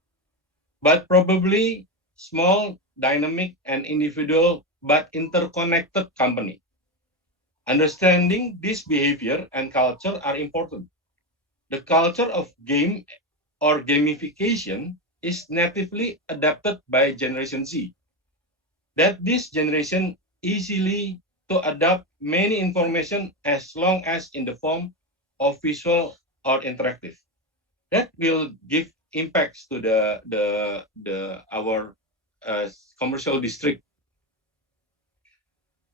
but probably small, dynamic, and individual but interconnected company. Understanding this behavior and culture are important. The culture of game or gamification is natively adapted by Generation Z. that this generation easily to adopt many information as long as in the form of visual or interactive. That will give impacts to our commercial district.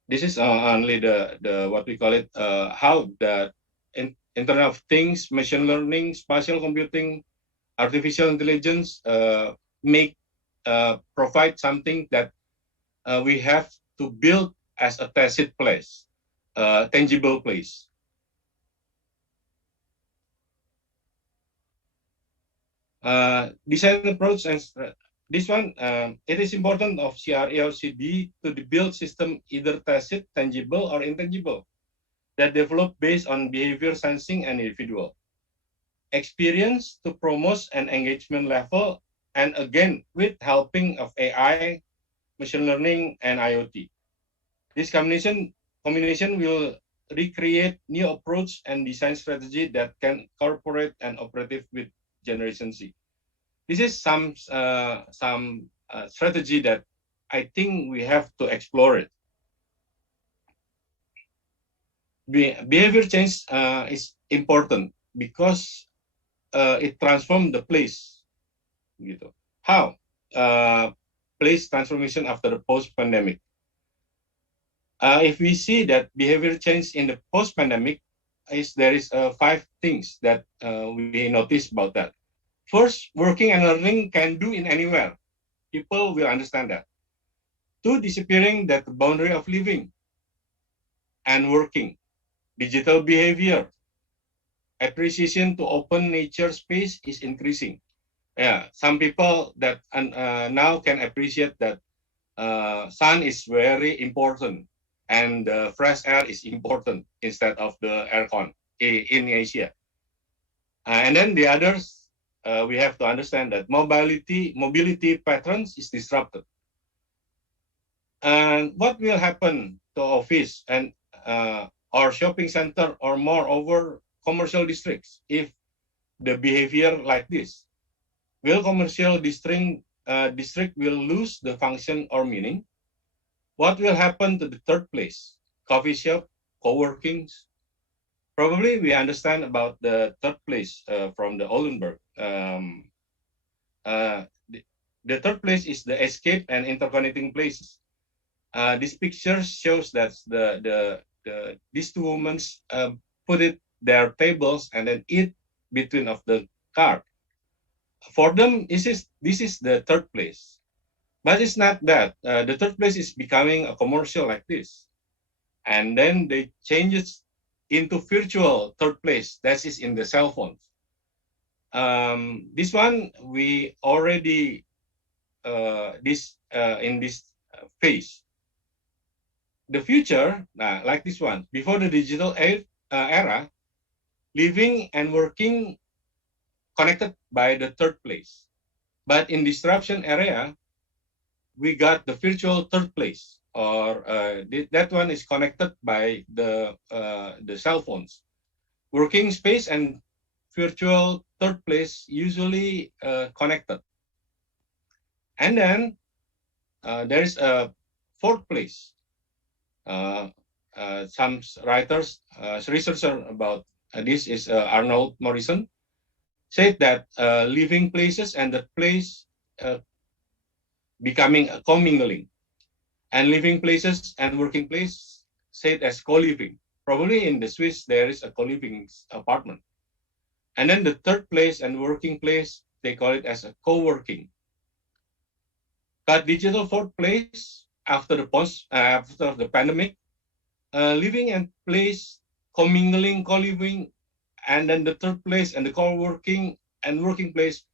This is only the what we call it how the Internet of Things, machine learning, spatial computing, artificial intelligence provide something that we have to build as a tacit place, tangible place. Design approach and this one, it is important of CRE/LCD to build system either tacit, tangible, or intangible that develop based on behavior sensing and individual experience to promote an engagement level, and again with helping of AI, machine learning, and IoT. This combination will recreate new approach and design strategy that can incorporate and operative with Generation Z. This is some strategy that I think we have to explore it. Behavior change is important because it transforms the place. Gitu. How? Place transformation after the post-pandemic. If we see that behavior change in the post-pandemic, there is 5 things that we notice about that. First, working and learning can do in anywhere. People will understand that. 2, disappearing that boundary of living and working. Digital behavior. Appreciation to open nature space is increasing. Yeah, some people that now can appreciate that sun is very important and fresh air is important instead of the aircon in Asia. And then the others, we have to understand that mobility patterns is disrupted. And what will happen to office and or shopping center or moreover commercial districts if the behavior like this? Will commercial district will lose the function or meaning? What will happen to the third place? Coffee shop, co-workings? Probably we understand about the third place from the Oldenburg. The third place is the escape and interconnecting places. This picture shows that these 2 women put their tables and then eat between of the car. For them, this is the third place, but it's not that. The third place is becoming a commercial like this, and then they change it into virtual third place. That is in the cell phones. This one we already in this phase. The future, like this one, before the digital era, living and working connected by the third place. But in disruption area, we got the virtual third place, or that one is connected by the cell phones. Working space and virtual third place usually connected. And then there is a fourth place. Some writers, researcher about this is Arnold Morrison, said that living places and the place becoming a commingling, and living places and working place said as co-living. Probably in the Swiss there is a co-living apartment, and then the third place and working place they call it as a co-working. But digital fourth place after the pandemic, living and place commingling, co-living, and then the third place and the co-working and working place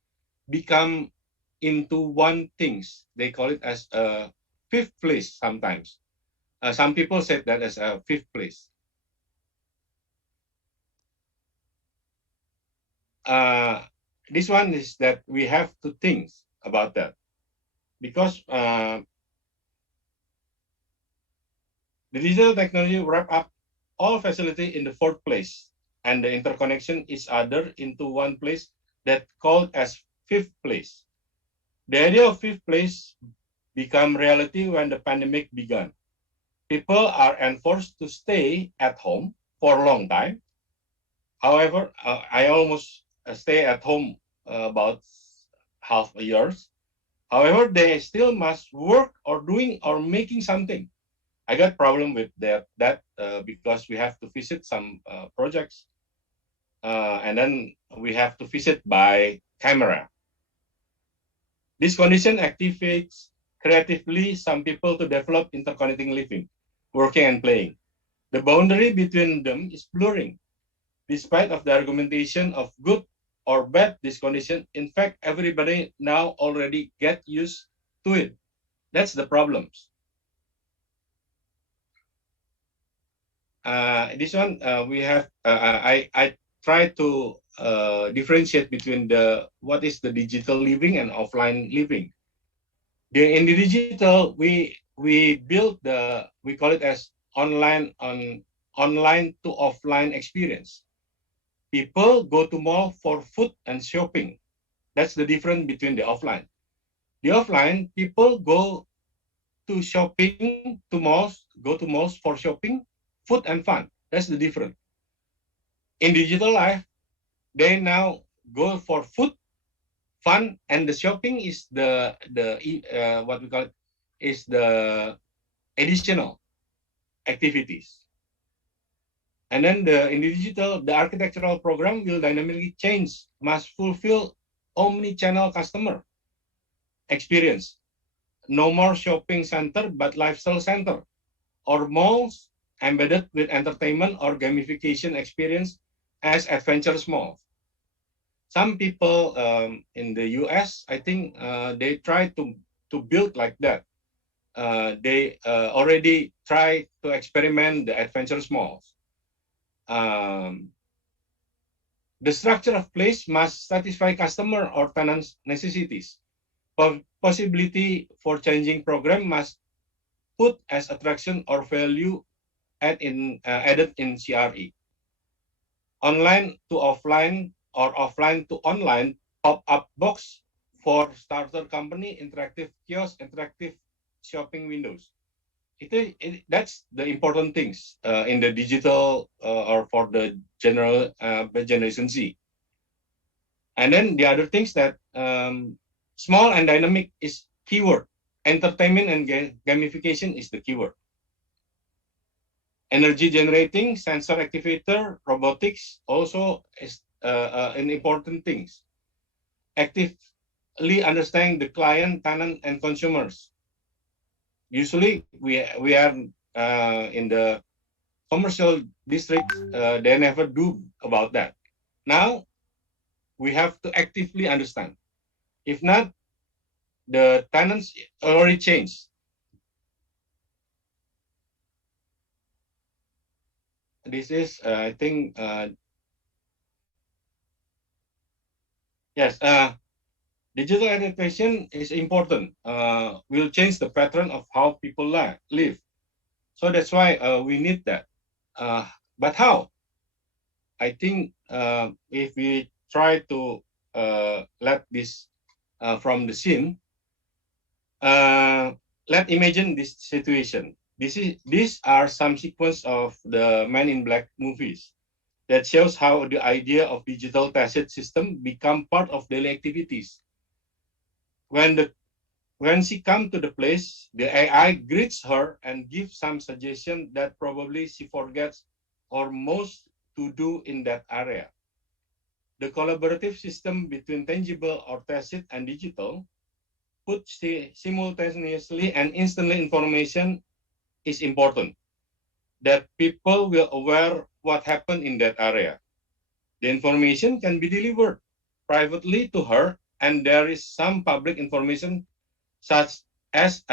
become into one things. They call it as a fifth place sometimes. Some people said that as a fifth place. This one is that we have to think about that, because the digital technology wrap up all facility in the fourth place, and the interconnection each other into one place that called as fifth place. The idea of fifth place become reality when the pandemic began. People are enforced to stay at home for a long time. However, I almost stay at home about half a year. However, they still must work or doing or making something. I got problem with that because we have to visit some projects, and then we have to visit by camera. This condition activates creatively some people to develop interconnecting living, working and playing. The boundary between them is blurring. Despite of the argumentation of good or bad this condition, in fact, everybody now already get used to it. That's the problems. This one we have. I try to differentiate between what is the digital living and offline living. In the digital, we build we call it as online to offline experience. People go to mall for food and shopping. That's the difference between the offline. The offline, people go to shopping, go to malls for shopping, food and fun. That's the difference. In digital life, they now go for food, fun, and the shopping is the what we call it is the additional activities. And then in the digital, the architectural program will dynamically change, must fulfill omni-channel customer experience. No more shopping center, but lifestyle center, or malls embedded with entertainment or gamification experience as adventurous malls. Some people in the US, I think they try to build like that. They already try to experiment the adventurous malls. The structure of place must satisfy customer or tenants' necessities. Possibility for changing program must put as attraction or value added in CRE. Online to offline or offline to online pop-up box for starter company, interactive kiosk, interactive shopping windows. That's the important things in the digital or for the generation Z. And then the other things that small and dynamic is keyword. Entertainment and gamification is the keyword. Energy generating, sensor activator, robotics also is an important things. Actively understanding the client, tenant, and consumers. Usually, we are in the commercial district. They never do about that. Now, we have to actively understand. If not, the tenants already changed. This is, I think, yes. Digital adaptation is important. Will change the pattern of how people live. So that's why we need that. But how? I think if we try to let this from the scene, let's imagine this situation. These are some sequence of the Men in Black movies that shows how the idea of digital tacit system become part of daily activities. When she come to the place, the AI greets her and gives some suggestion that probably she forgets or most to do in that area. The collaborative system between tangible or tacit and digital put simultaneously and instantly information is important. That people will aware what happened in that area. The information can be delivered privately to her, and there is some public information such as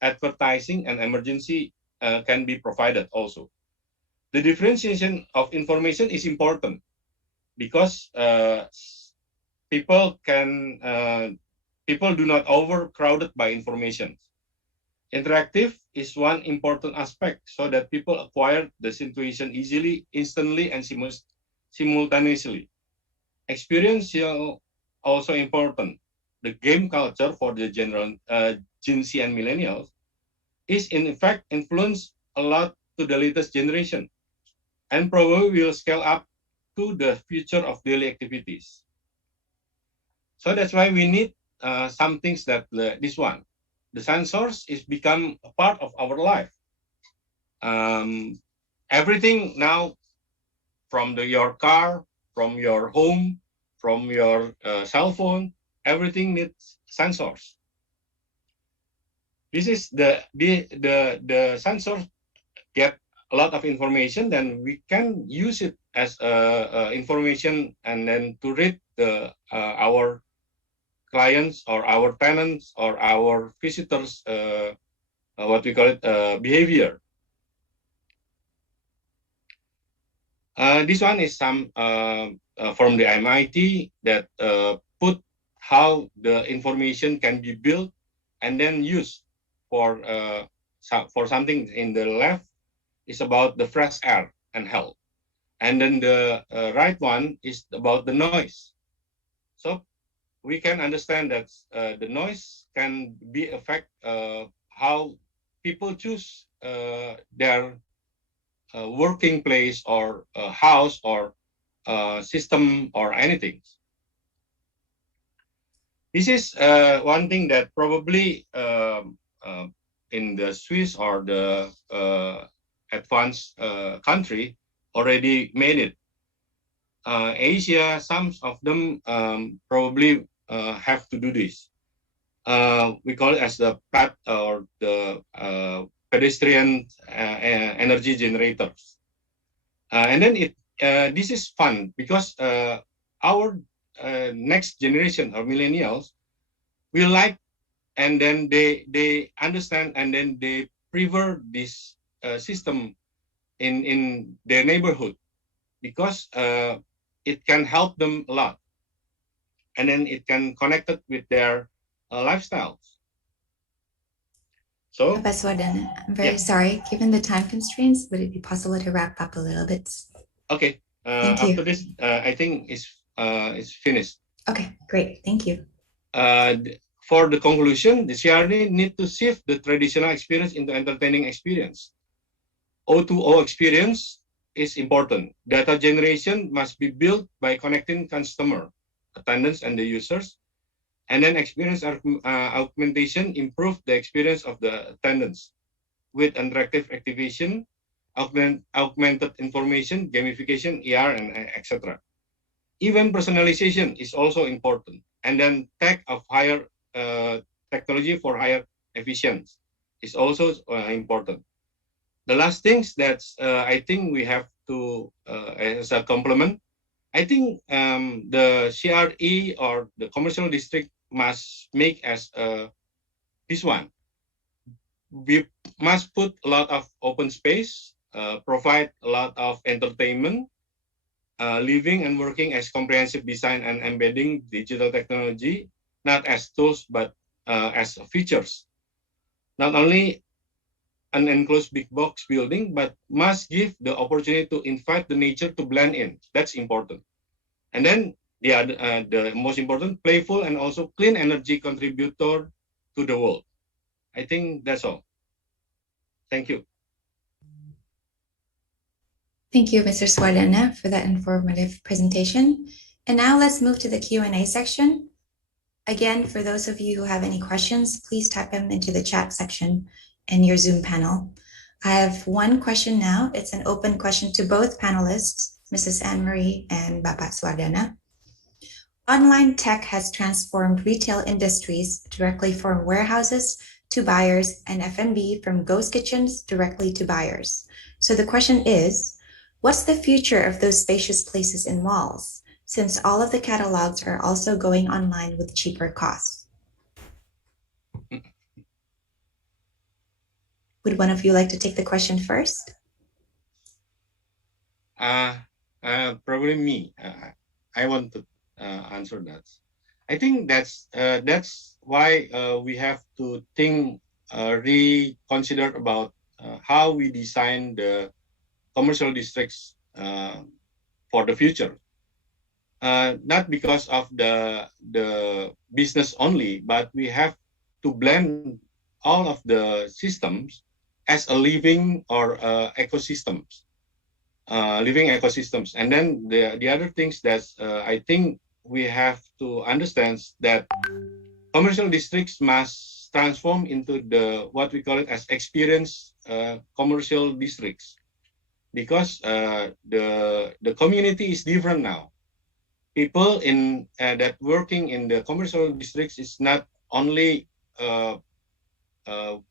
advertising and emergency can be provided also. The differentiation of information is important because people do not overcrowded by information. Interactive is one important aspect so that people acquire the situation easily, instantly, and simultaneously. Experience is also important. the game culture for the general Gen Z and millennials is in fact influenced a lot to the latest generation and probably will scale up to the future of daily activities. So that's why we need some things that this one, the sensors is become a part of our life. Everything now from your car, from your home, from your cell phone, everything needs sensors. This is the sensors get a lot of information, then we can use it as information and then to read our clients or our tenants or our visitors, what we call it, behavior. This one is some from the MIT that put how the information can be built and then used for something. In the left is about the fresh air and health, and then the right one is about the noise. So we can understand that the noise can be affect how people choose their working place or house or system or anything. This is one thing that probably in the Swiss or the advanced country already made it. Asia, some of them probably have to do this. We call it as the PAT or the pedestrian energy generators. And then this is fun because our next generation or millennials will like, and then they understand, and then they prefer this system in their neighborhood because it can help them a lot, and then it can connect it with their lifestyles. So, Professor Suwardana, I'm very sorry. Given the time constraints, would it be possible to wrap up a little bit? Okay. After this, I think it's finished. Okay, great. Thank you. For the conclusion, the CRD need to shift the traditional experience into entertaining experience. O2O experience is important. Data generation must be built by connecting customer, attendants, and the users. And then experience augmentation improve the experience of the attendants with interactive activation, augmented information, gamification, AR, and etc. Even personalization is also important. And then tech of higher technology for higher efficiency is also important. The last things that I think we have to, as a complement, I think the CRE or the commercial district must make as this one. We must put a lot of open space, provide a lot of entertainment, living and working as comprehensive design and embedding digital technology, not as tools, but as features. Not only an enclosed big box building, but must give the opportunity to invite the nature to blend in. That's important. And then the most important, playful and also clean energy contributor to the world. I think that's all. Thank you. Thank you, Mr. Suwardana, for that informative presentation. And now let's move to the Q&A section. Again, for those of you who have any questions, please type them into the chat section in your Zoom panel. I have one question now. It's an open question to both panelists, Mrs. Anne-Marie and Bapak Suwardana. Online tech has transformed retail industries directly from warehouses to buyers and F&B from ghost kitchens directly to buyers. So the question is, what's the future of those spacious places in malls, since all of the catalogs are also going online with cheaper costs? Would one of you like to take the question first? Probably me. I want to answer that. I think that's why we have to think, reconsider about how we design the commercial districts for the future. not because of the business only, but we have to blend all of the systems as a living or ecosystems, living ecosystems. And then the other things that I think we have to understand that commercial districts must transform into what we call it as experience commercial districts, because the community is different now. People in that working in the commercial districts is not only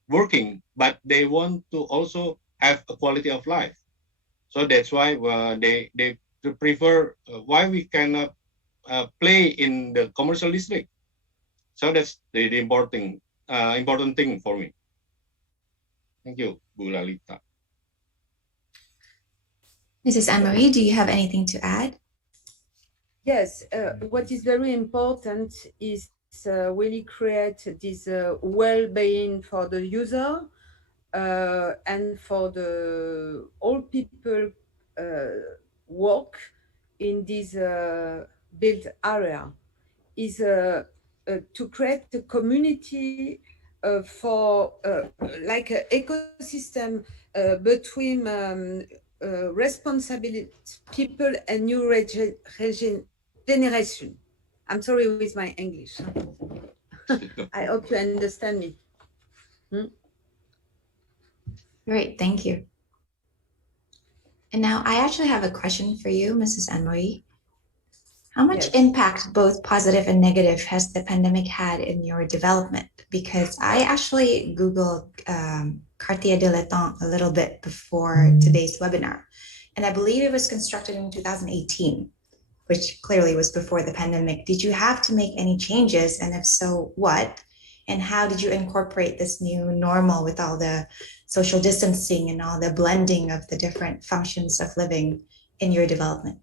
working, but they want to also have a quality of life. So that's why they prefer why we cannot play in the commercial district. So that's the important thing for me. Thank you, Bu Lalitya. Mrs. Anne-Marie, do you have anything to add? Yes, what is very important is really create this well-being for the user and for the all people work in this built area is to create a community for like an ecosystem between responsibility people and new generation. I'm sorry with my English. I hope you understand me. Great, thank you. And now I actually have a question for you, Mrs. Anne-Marie. How much impact, both positive and negative, has the pandemic had in your development? Because I actually Googled Quartier a little bit before today's webinar, and I believe it was constructed in 2018, which clearly was before the pandemic. Did you have to make any changes? And if so, what? And how did you incorporate this new normal with all the social distancing and all the blending of the different functions of living in your development?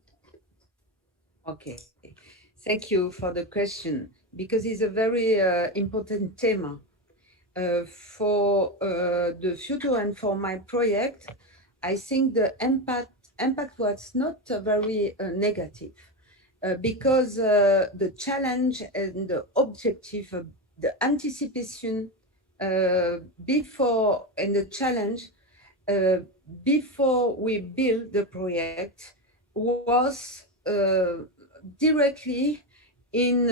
Okay, thank you for the question, because it's a very important theme for the future and for my project. I think the impact was not very negative because the challenge and the objective of the anticipation before and the challenge before we build the project was directly in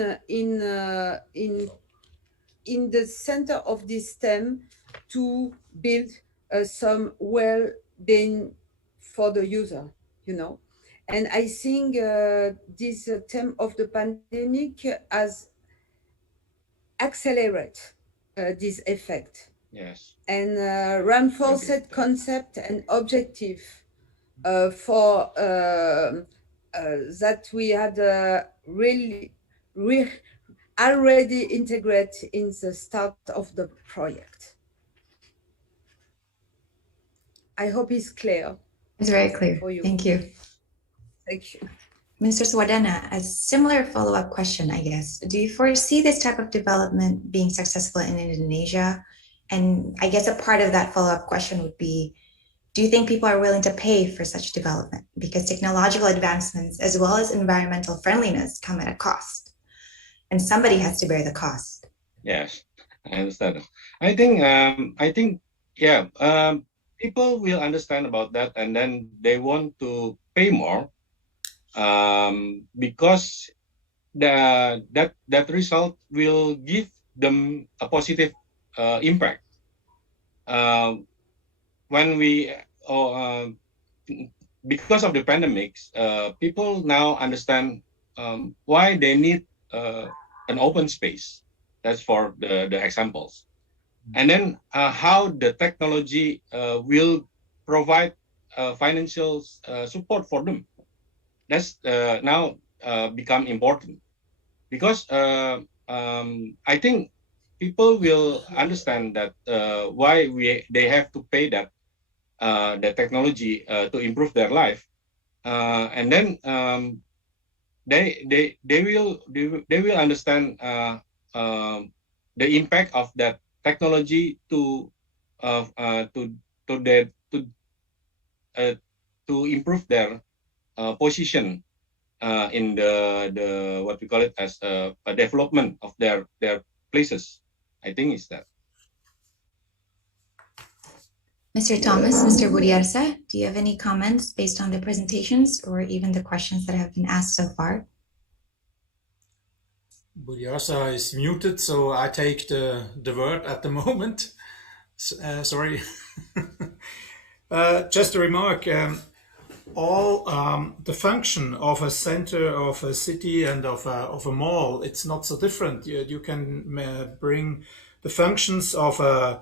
the center of this theme to build some well-being for the user, you know. And I think this theme of the pandemic has accelerated this effect. Yes. And reinforced concept and objective for that we had really already integrate in the start of the project. I hope it's clear. It's very clear. For you. Thank you. Thank you. Mr. Suwardana, a similar follow-up question, I guess. Do you foresee this type of development being successful in Indonesia? And I guess a part of that follow-up question would be, do you think people are willing to pay for such development? Because technological advancements as well as environmental friendliness come at a cost, and somebody has to bear the cost. Yes, I understand. I think people will understand about that, and then they want to pay more because that result will give them a positive impact. When we because of the pandemics, people now understand why they need an open space. That's for the examples. And then how the technology will provide financial support for them. That's now become important, because I think people will understand that why they have to pay that the technology to improve their life, and then they will understand the impact of that technology to improve their position in the what we call it as a development of their places. I think it's that. Mr. Thomas, Mr. Budiarsa, do you have any comments based on the presentations or even the questions that have been asked so far? Budiarsa is muted, so I take the word at the moment. Sorry. Just a remark. All the function of a center of a city and of a mall, it's not so different. You can bring the functions of a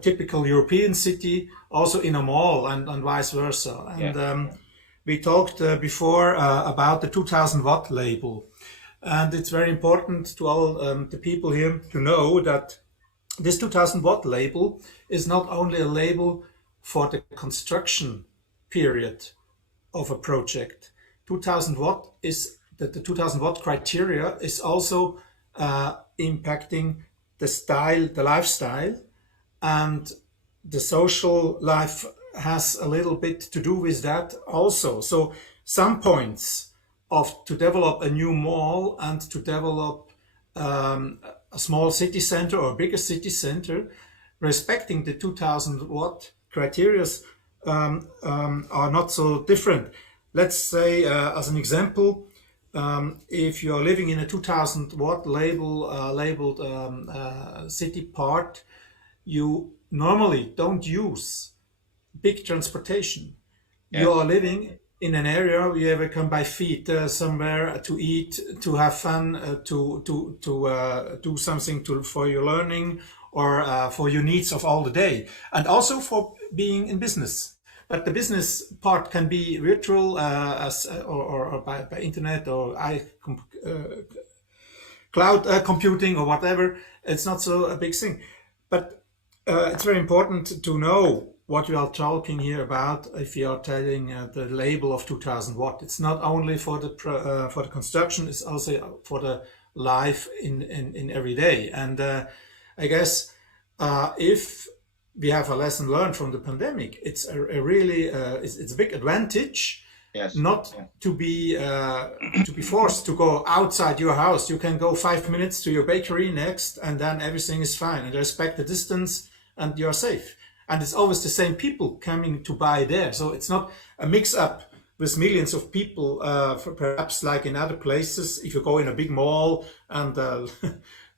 typical European city also in a mall and vice versa. And we talked before about the 2000 watt label. And it's very important to all the people here to know that this 2000 watt label is not only a label for the construction period of a project. 2000 watt is that the 2000 watt criteria is also impacting the style, the lifestyle, and the social life has a little bit to do with that also. So some points to develop a new mall and to develop a small city center or a bigger city center, respecting the 2000 watt criteria are not so different. Let's say, as an example, if you're living in a 2000 watt labeled city part, you normally don't use big transportation. Yes. You are living in an area where you ever come by feet somewhere to eat, to have fun, to do something for your learning or for your needs of all the day, and also for being in business. But the business part can be virtual or by internet or cloud computing or whatever. It's not so a big thing. But it's very important to know what we are talking here about if you are telling the label of 2000 watt. It's not only for the construction, it's also for the life in every day. And I guess if we have a lesson learned from the pandemic, it's a really it's a big advantage. Yes. Not to be forced to go outside your house. You can go 5 minutes to your bakery next, and then everything is fine. And respect the distance, and you're safe. And it's always the same people coming to buy there. So it's not a mix-up with millions of people, perhaps like in other places. If you go in a big mall and the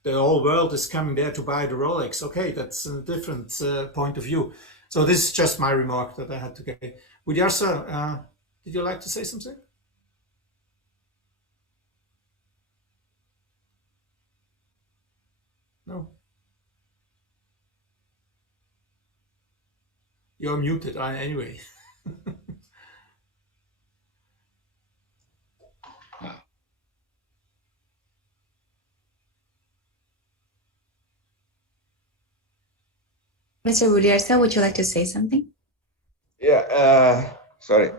whole world is coming there to buy the Rolex, okay, that's a different point of view. So this is just my remark that I had to get. Budiarsa, did you like to say something? No. You're muted anyway. Mr. Budiarsa, would you like to say something? Yeah, sorry.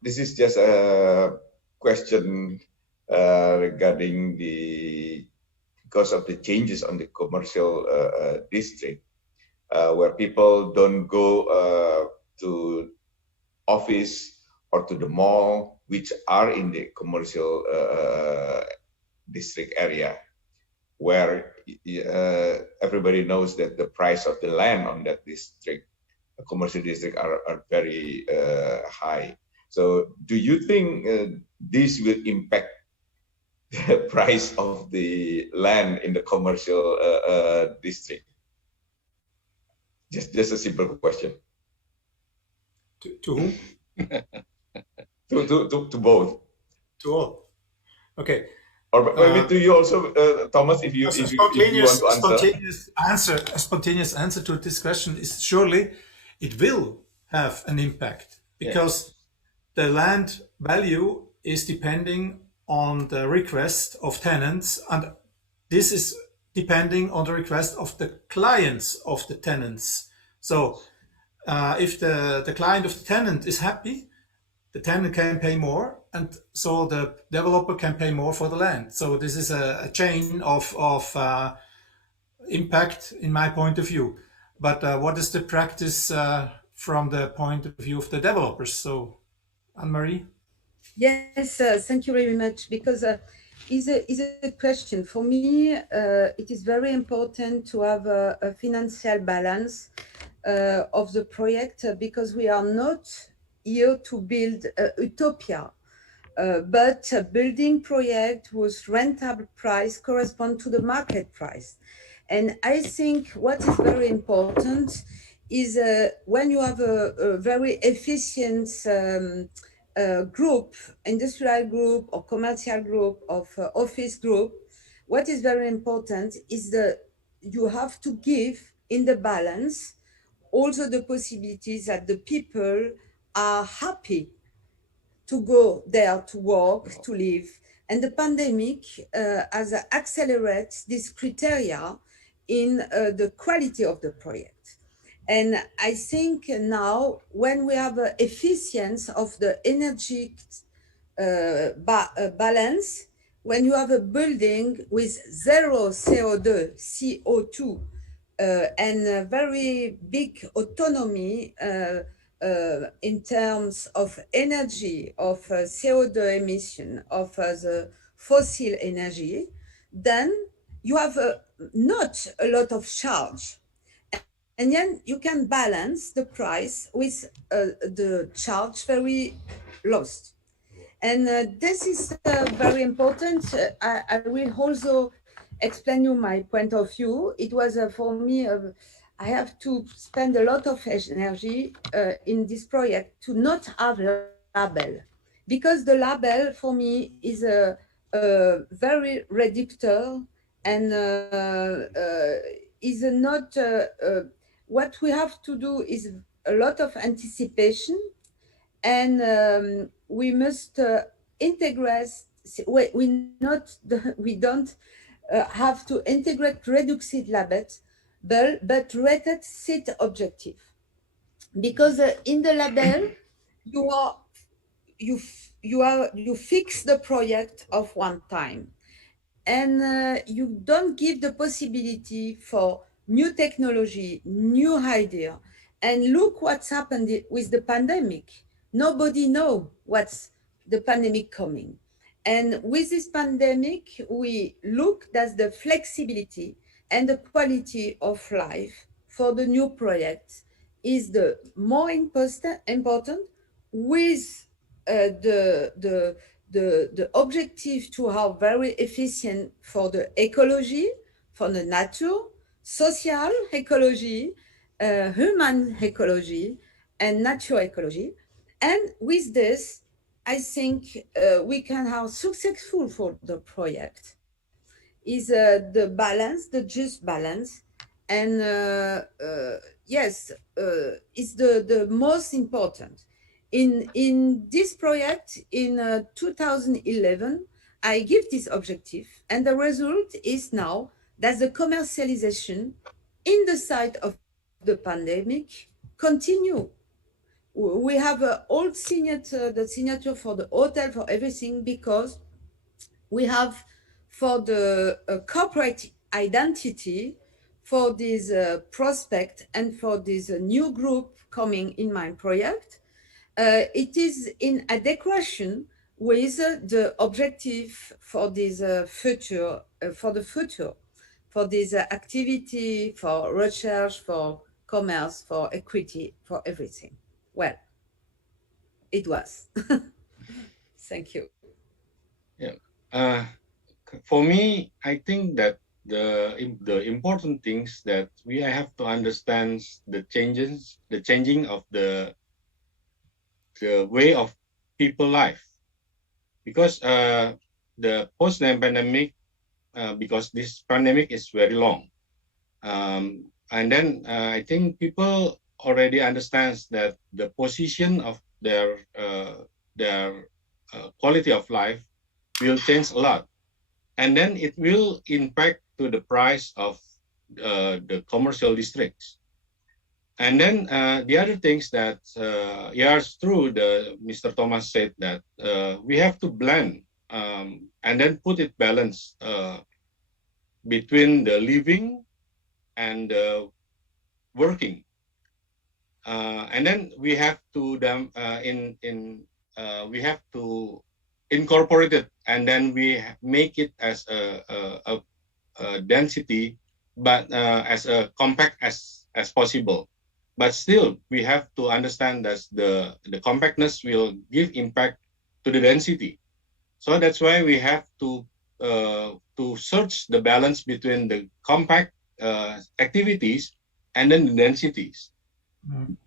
This is just a question regarding because of the changes on the commercial district, where people don't go to office or to the mall, which are in the commercial district area, where everybody knows that the price of the land on that district, commercial district, are very high. So do you think this will impact the price of the land in the commercial district? Just a simple question. To whom? to both. To all. Okay. Or maybe to you also, Thomas, if you want to answer. A spontaneous answer to this question is surely it will have an impact, because the land value is depending on the request of tenants, and this is depending on the request of the clients of the tenants. So if the client of the tenant is happy, the tenant can pay more, and so the developer can pay more for the land. So this is a chain of impact in my point of view. But what is the practice from the point of view of the developers? So, Anne-Marie? Yes, thank you very much. Because is a question for me. It is very important to have a financial balance of the project because we are not here to build a utopia, but a building project whose rentable price correspond to the market price. And I think what is very important is when you have a very efficient group, industrial group or commercial group of office group, what is very important is that you have to give in the balance also the possibilities that the people are happy to go there to work, to live. And the pandemic has accelerated this criteria in the quality of the project. And I think now when we have efficiency of the energy balance, when you have a building with zero CO2, and a very big autonomy in terms of energy, of CO2 emission, of the fossil energy, then you have not a lot of charge. And then you can balance the price with the charge very lost. And this is very important. I will also explain you my point of view. It was for me, I have to spend a lot of energy in this project to not have label, because the label for me is a very reductor and is not, what we have to do is a lot of anticipation, and we must integrate. We don't have to integrate reduced labels, but rated set objective, because in the label you fix the project of one time, and you don't give the possibility for new technology, new idea. And look what's happened with the pandemic. Nobody know what's the pandemic coming. And with this pandemic, we look at the flexibility and the quality of life for the new project is the more important, with the objective to have very efficient for the ecology, for the nature, social ecology, human ecology, and natural ecology. And with this, I think we can have successful for the project is the balance, the just balance. And yes, it's the most important. In this project, in 2011, I give this objective, and the result is now that the commercialization in the side of the pandemic continue. We have all signature, the signature for the hotel, for everything, because we have for the corporate identity for this prospect and for this new group coming in my project. It is in adequation with the objective for this future, for the future, for this activity, for research, for commerce, for equity, for everything. Well, it was. Thank you. Yeah. For me, I think that the important things that we have to understand the changing of the way of people life, because the post-pandemic, because this pandemic is very long, and then I think people already understands that the position of their quality of life will change a lot, and then it will impact to the price of the commercial districts. And then the other things that yes, true. Mr. Thomas said that we have to blend and then put it balance between the living and working, and then we have to we have to incorporate it, and then we make it as a density, but as a compact as possible. But still, we have to understand that the compactness will give impact to the density. So that's why we have to search the balance between the compact activities and then the densities.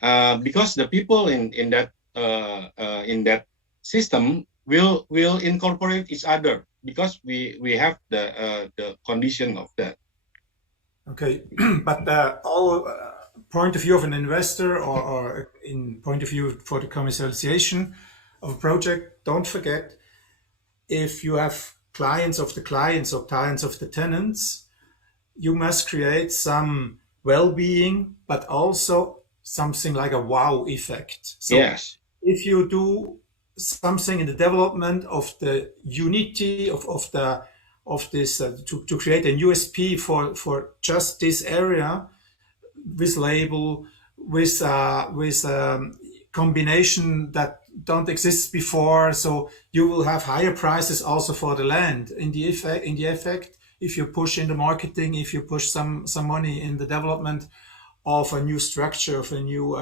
Because the people in that system will incorporate each other, because we have the condition of that. Okay, but all point of view of an investor, or in point of view for the commercialization of a project, don't forget, if you have clients of the clients or clients of the tenants, you must create some well-being, but also something like a wow effect. So yes, if you do something in the development of the unity of this to create a USP for just this area, with label, with combination that don't exist before, so you will have higher prices also for the land. In the effect, if you push in the marketing, if you push some money in the development of a new structure, of a new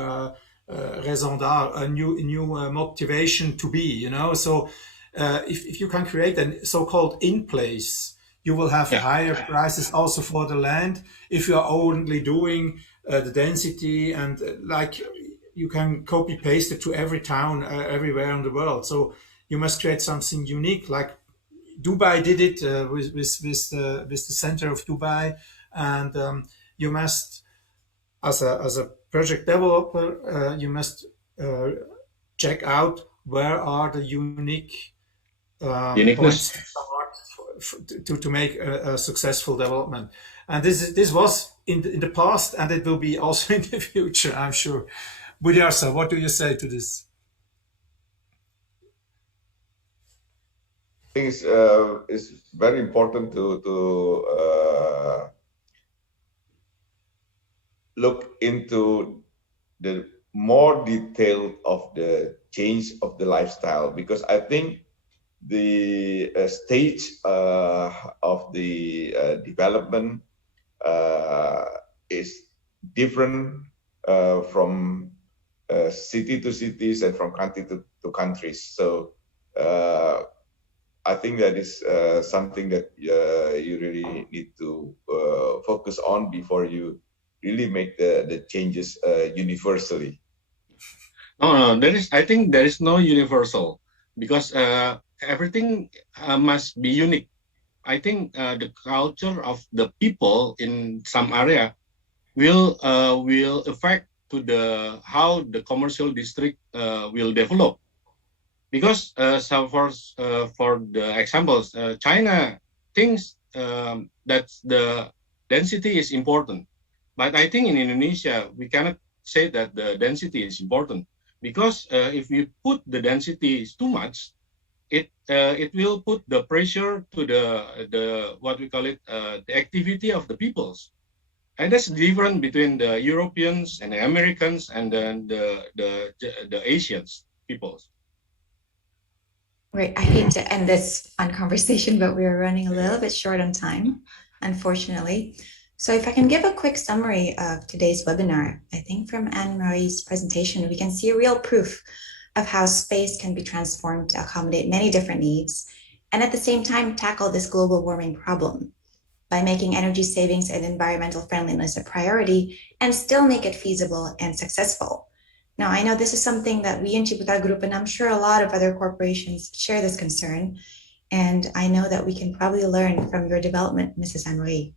raison d'être, a new motivation to be, So if you can create a so-called in place, you will have higher prices also for the land. If you are only doing the density, and like you can copy paste it to every town everywhere in the world. So you must create something unique, like Dubai did it with the center of Dubai, and you must, as a project developer, you must check out where are the unique points to make a successful development. And this was in the past, and it will be also in the future, I'm sure. Budiarsa, what do you say to this? I think it's very important to look into the more detail of the change of the lifestyle, because I think the stage of the development is different from city to cities and from country to countries. So I think that is something that you really need to focus on before you really make the changes universally. No, I think there is no universal, because everything must be unique. I think the culture of the people in some area will affect to how the commercial district will develop. Because so for the examples, China thinks that the density is important, but I think in Indonesia we cannot say that the density is important, because if we put the density is too much, it will put the pressure to the what we call it the activity of the peoples, and that's different between the Europeans and the Americans and then the Asians peoples. Right. I hate to end this fun conversation, but we are running a little bit short on time, unfortunately. So if I can give a quick summary of today's webinar, I think from Anne-Marie's presentation, we can see a real proof of how space can be transformed to accommodate many different needs, and at the same time tackle this global warming problem by making energy savings and environmental friendliness a priority and still make it feasible and successful. Now, I know this is something that we in Ciputra Group, and I'm sure a lot of other corporations share this concern, and I know that we can probably learn from your development, Mrs. Anne-Marie.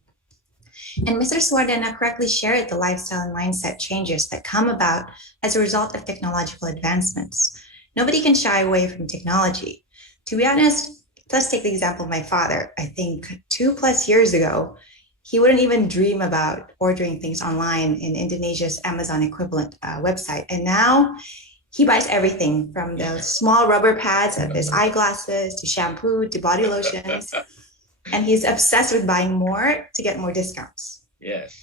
And Mr. Suwardana correctly shared the lifestyle and mindset changes that come about as a result of technological advancements. Nobody can shy away from technology. To be honest, let's take the example of my father. I think 2+ years ago, he wouldn't even dream about ordering things online in Indonesia's Amazon equivalent website. And now he buys everything from the small rubber pads of his eyeglasses to shampoo to body lotions. And he's obsessed with buying more to get more discounts. Yes.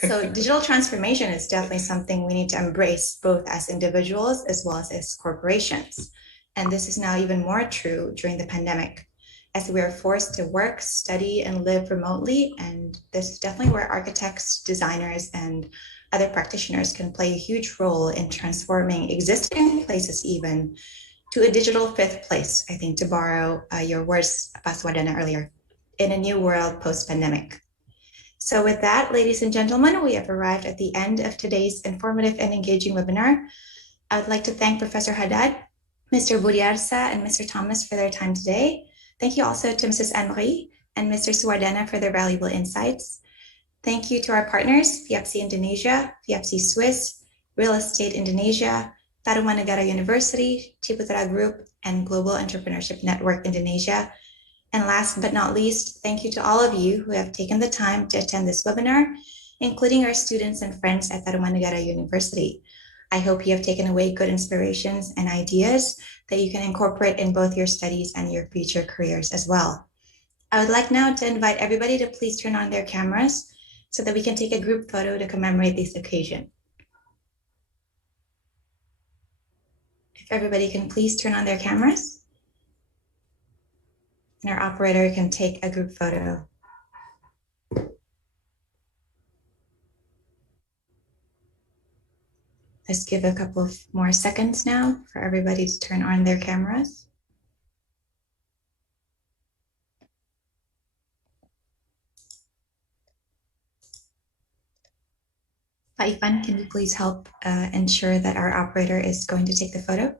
So digital transformation is definitely something we need to embrace, both as individuals as well as corporations. And this is now even more true during the pandemic, as we are forced to work, study, and live remotely. And this is definitely where architects, designers, and other practitioners can play a huge role in transforming existing places even to a digital fifth place, I think, to borrow your words, Pak Suwardana, earlier, in a new world post-pandemic. So with that, ladies and gentlemen, we have arrived at the end of today's informative and engaging webinar. I would like to thank Professor Hadad, Mr. Budiarsa, and Mr. Thomas for their time today. Thank you also to Mrs. Henle and Mr. Suwardana for their valuable insights. Thank you to our partners, FIABCI Indonesia, FIABCI Suisse, Real Estate Indonesia, Tarumanagara University, Ciputra Group, and Global Entrepreneurship Network Indonesia. And last but not least, thank you to all of you who have taken the time to attend this webinar, including our students and friends at Tarumanagara University. I hope you have taken away good inspirations and ideas that you can incorporate in both your studies and your future careers as well. I would like now to invite everybody to please turn on their cameras so that we can take a group photo to commemorate this occasion. If everybody can please turn on their cameras, and our operator can take a group photo. Let's give a couple of more seconds now for everybody to turn on their cameras. Pak Ivan, can you please help ensure that our operator is going to take the photo?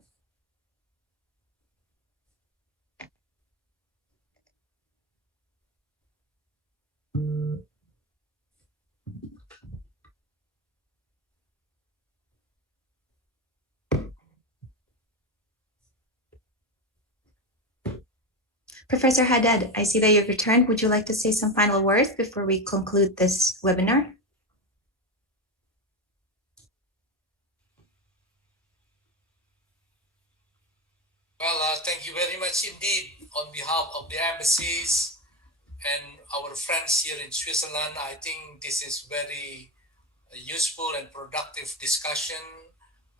Professor Hadad, I see that you've returned. Would you like to say some final words before we conclude this webinar? Well, thank you very much indeed on behalf of the embassies and our friends here in Switzerland. I think this is very useful and productive discussion.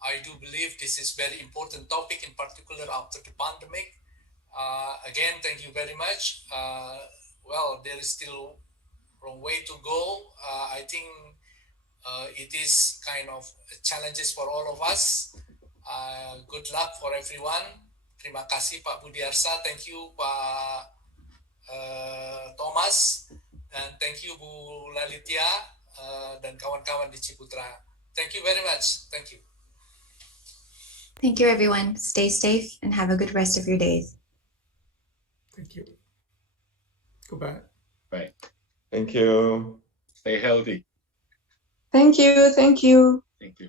I do believe this is very important topic, in particular after the pandemic. Again, thank you very much. Well, there is still a long way to go. I think it is kind of challenges for all of us. Good luck for everyone. Terima kasih Pak Budiarsa, thank you Pak Thomas, dan thank you Bu Lalitya dan kawan-kawan di Ciputra. Thank you very much. Thank you. Thank you, everyone. Stay safe and have a good rest of your days. Thank you. Goodbye. Bye. Thank you. Stay healthy. Thank you. Thank you. Thank you.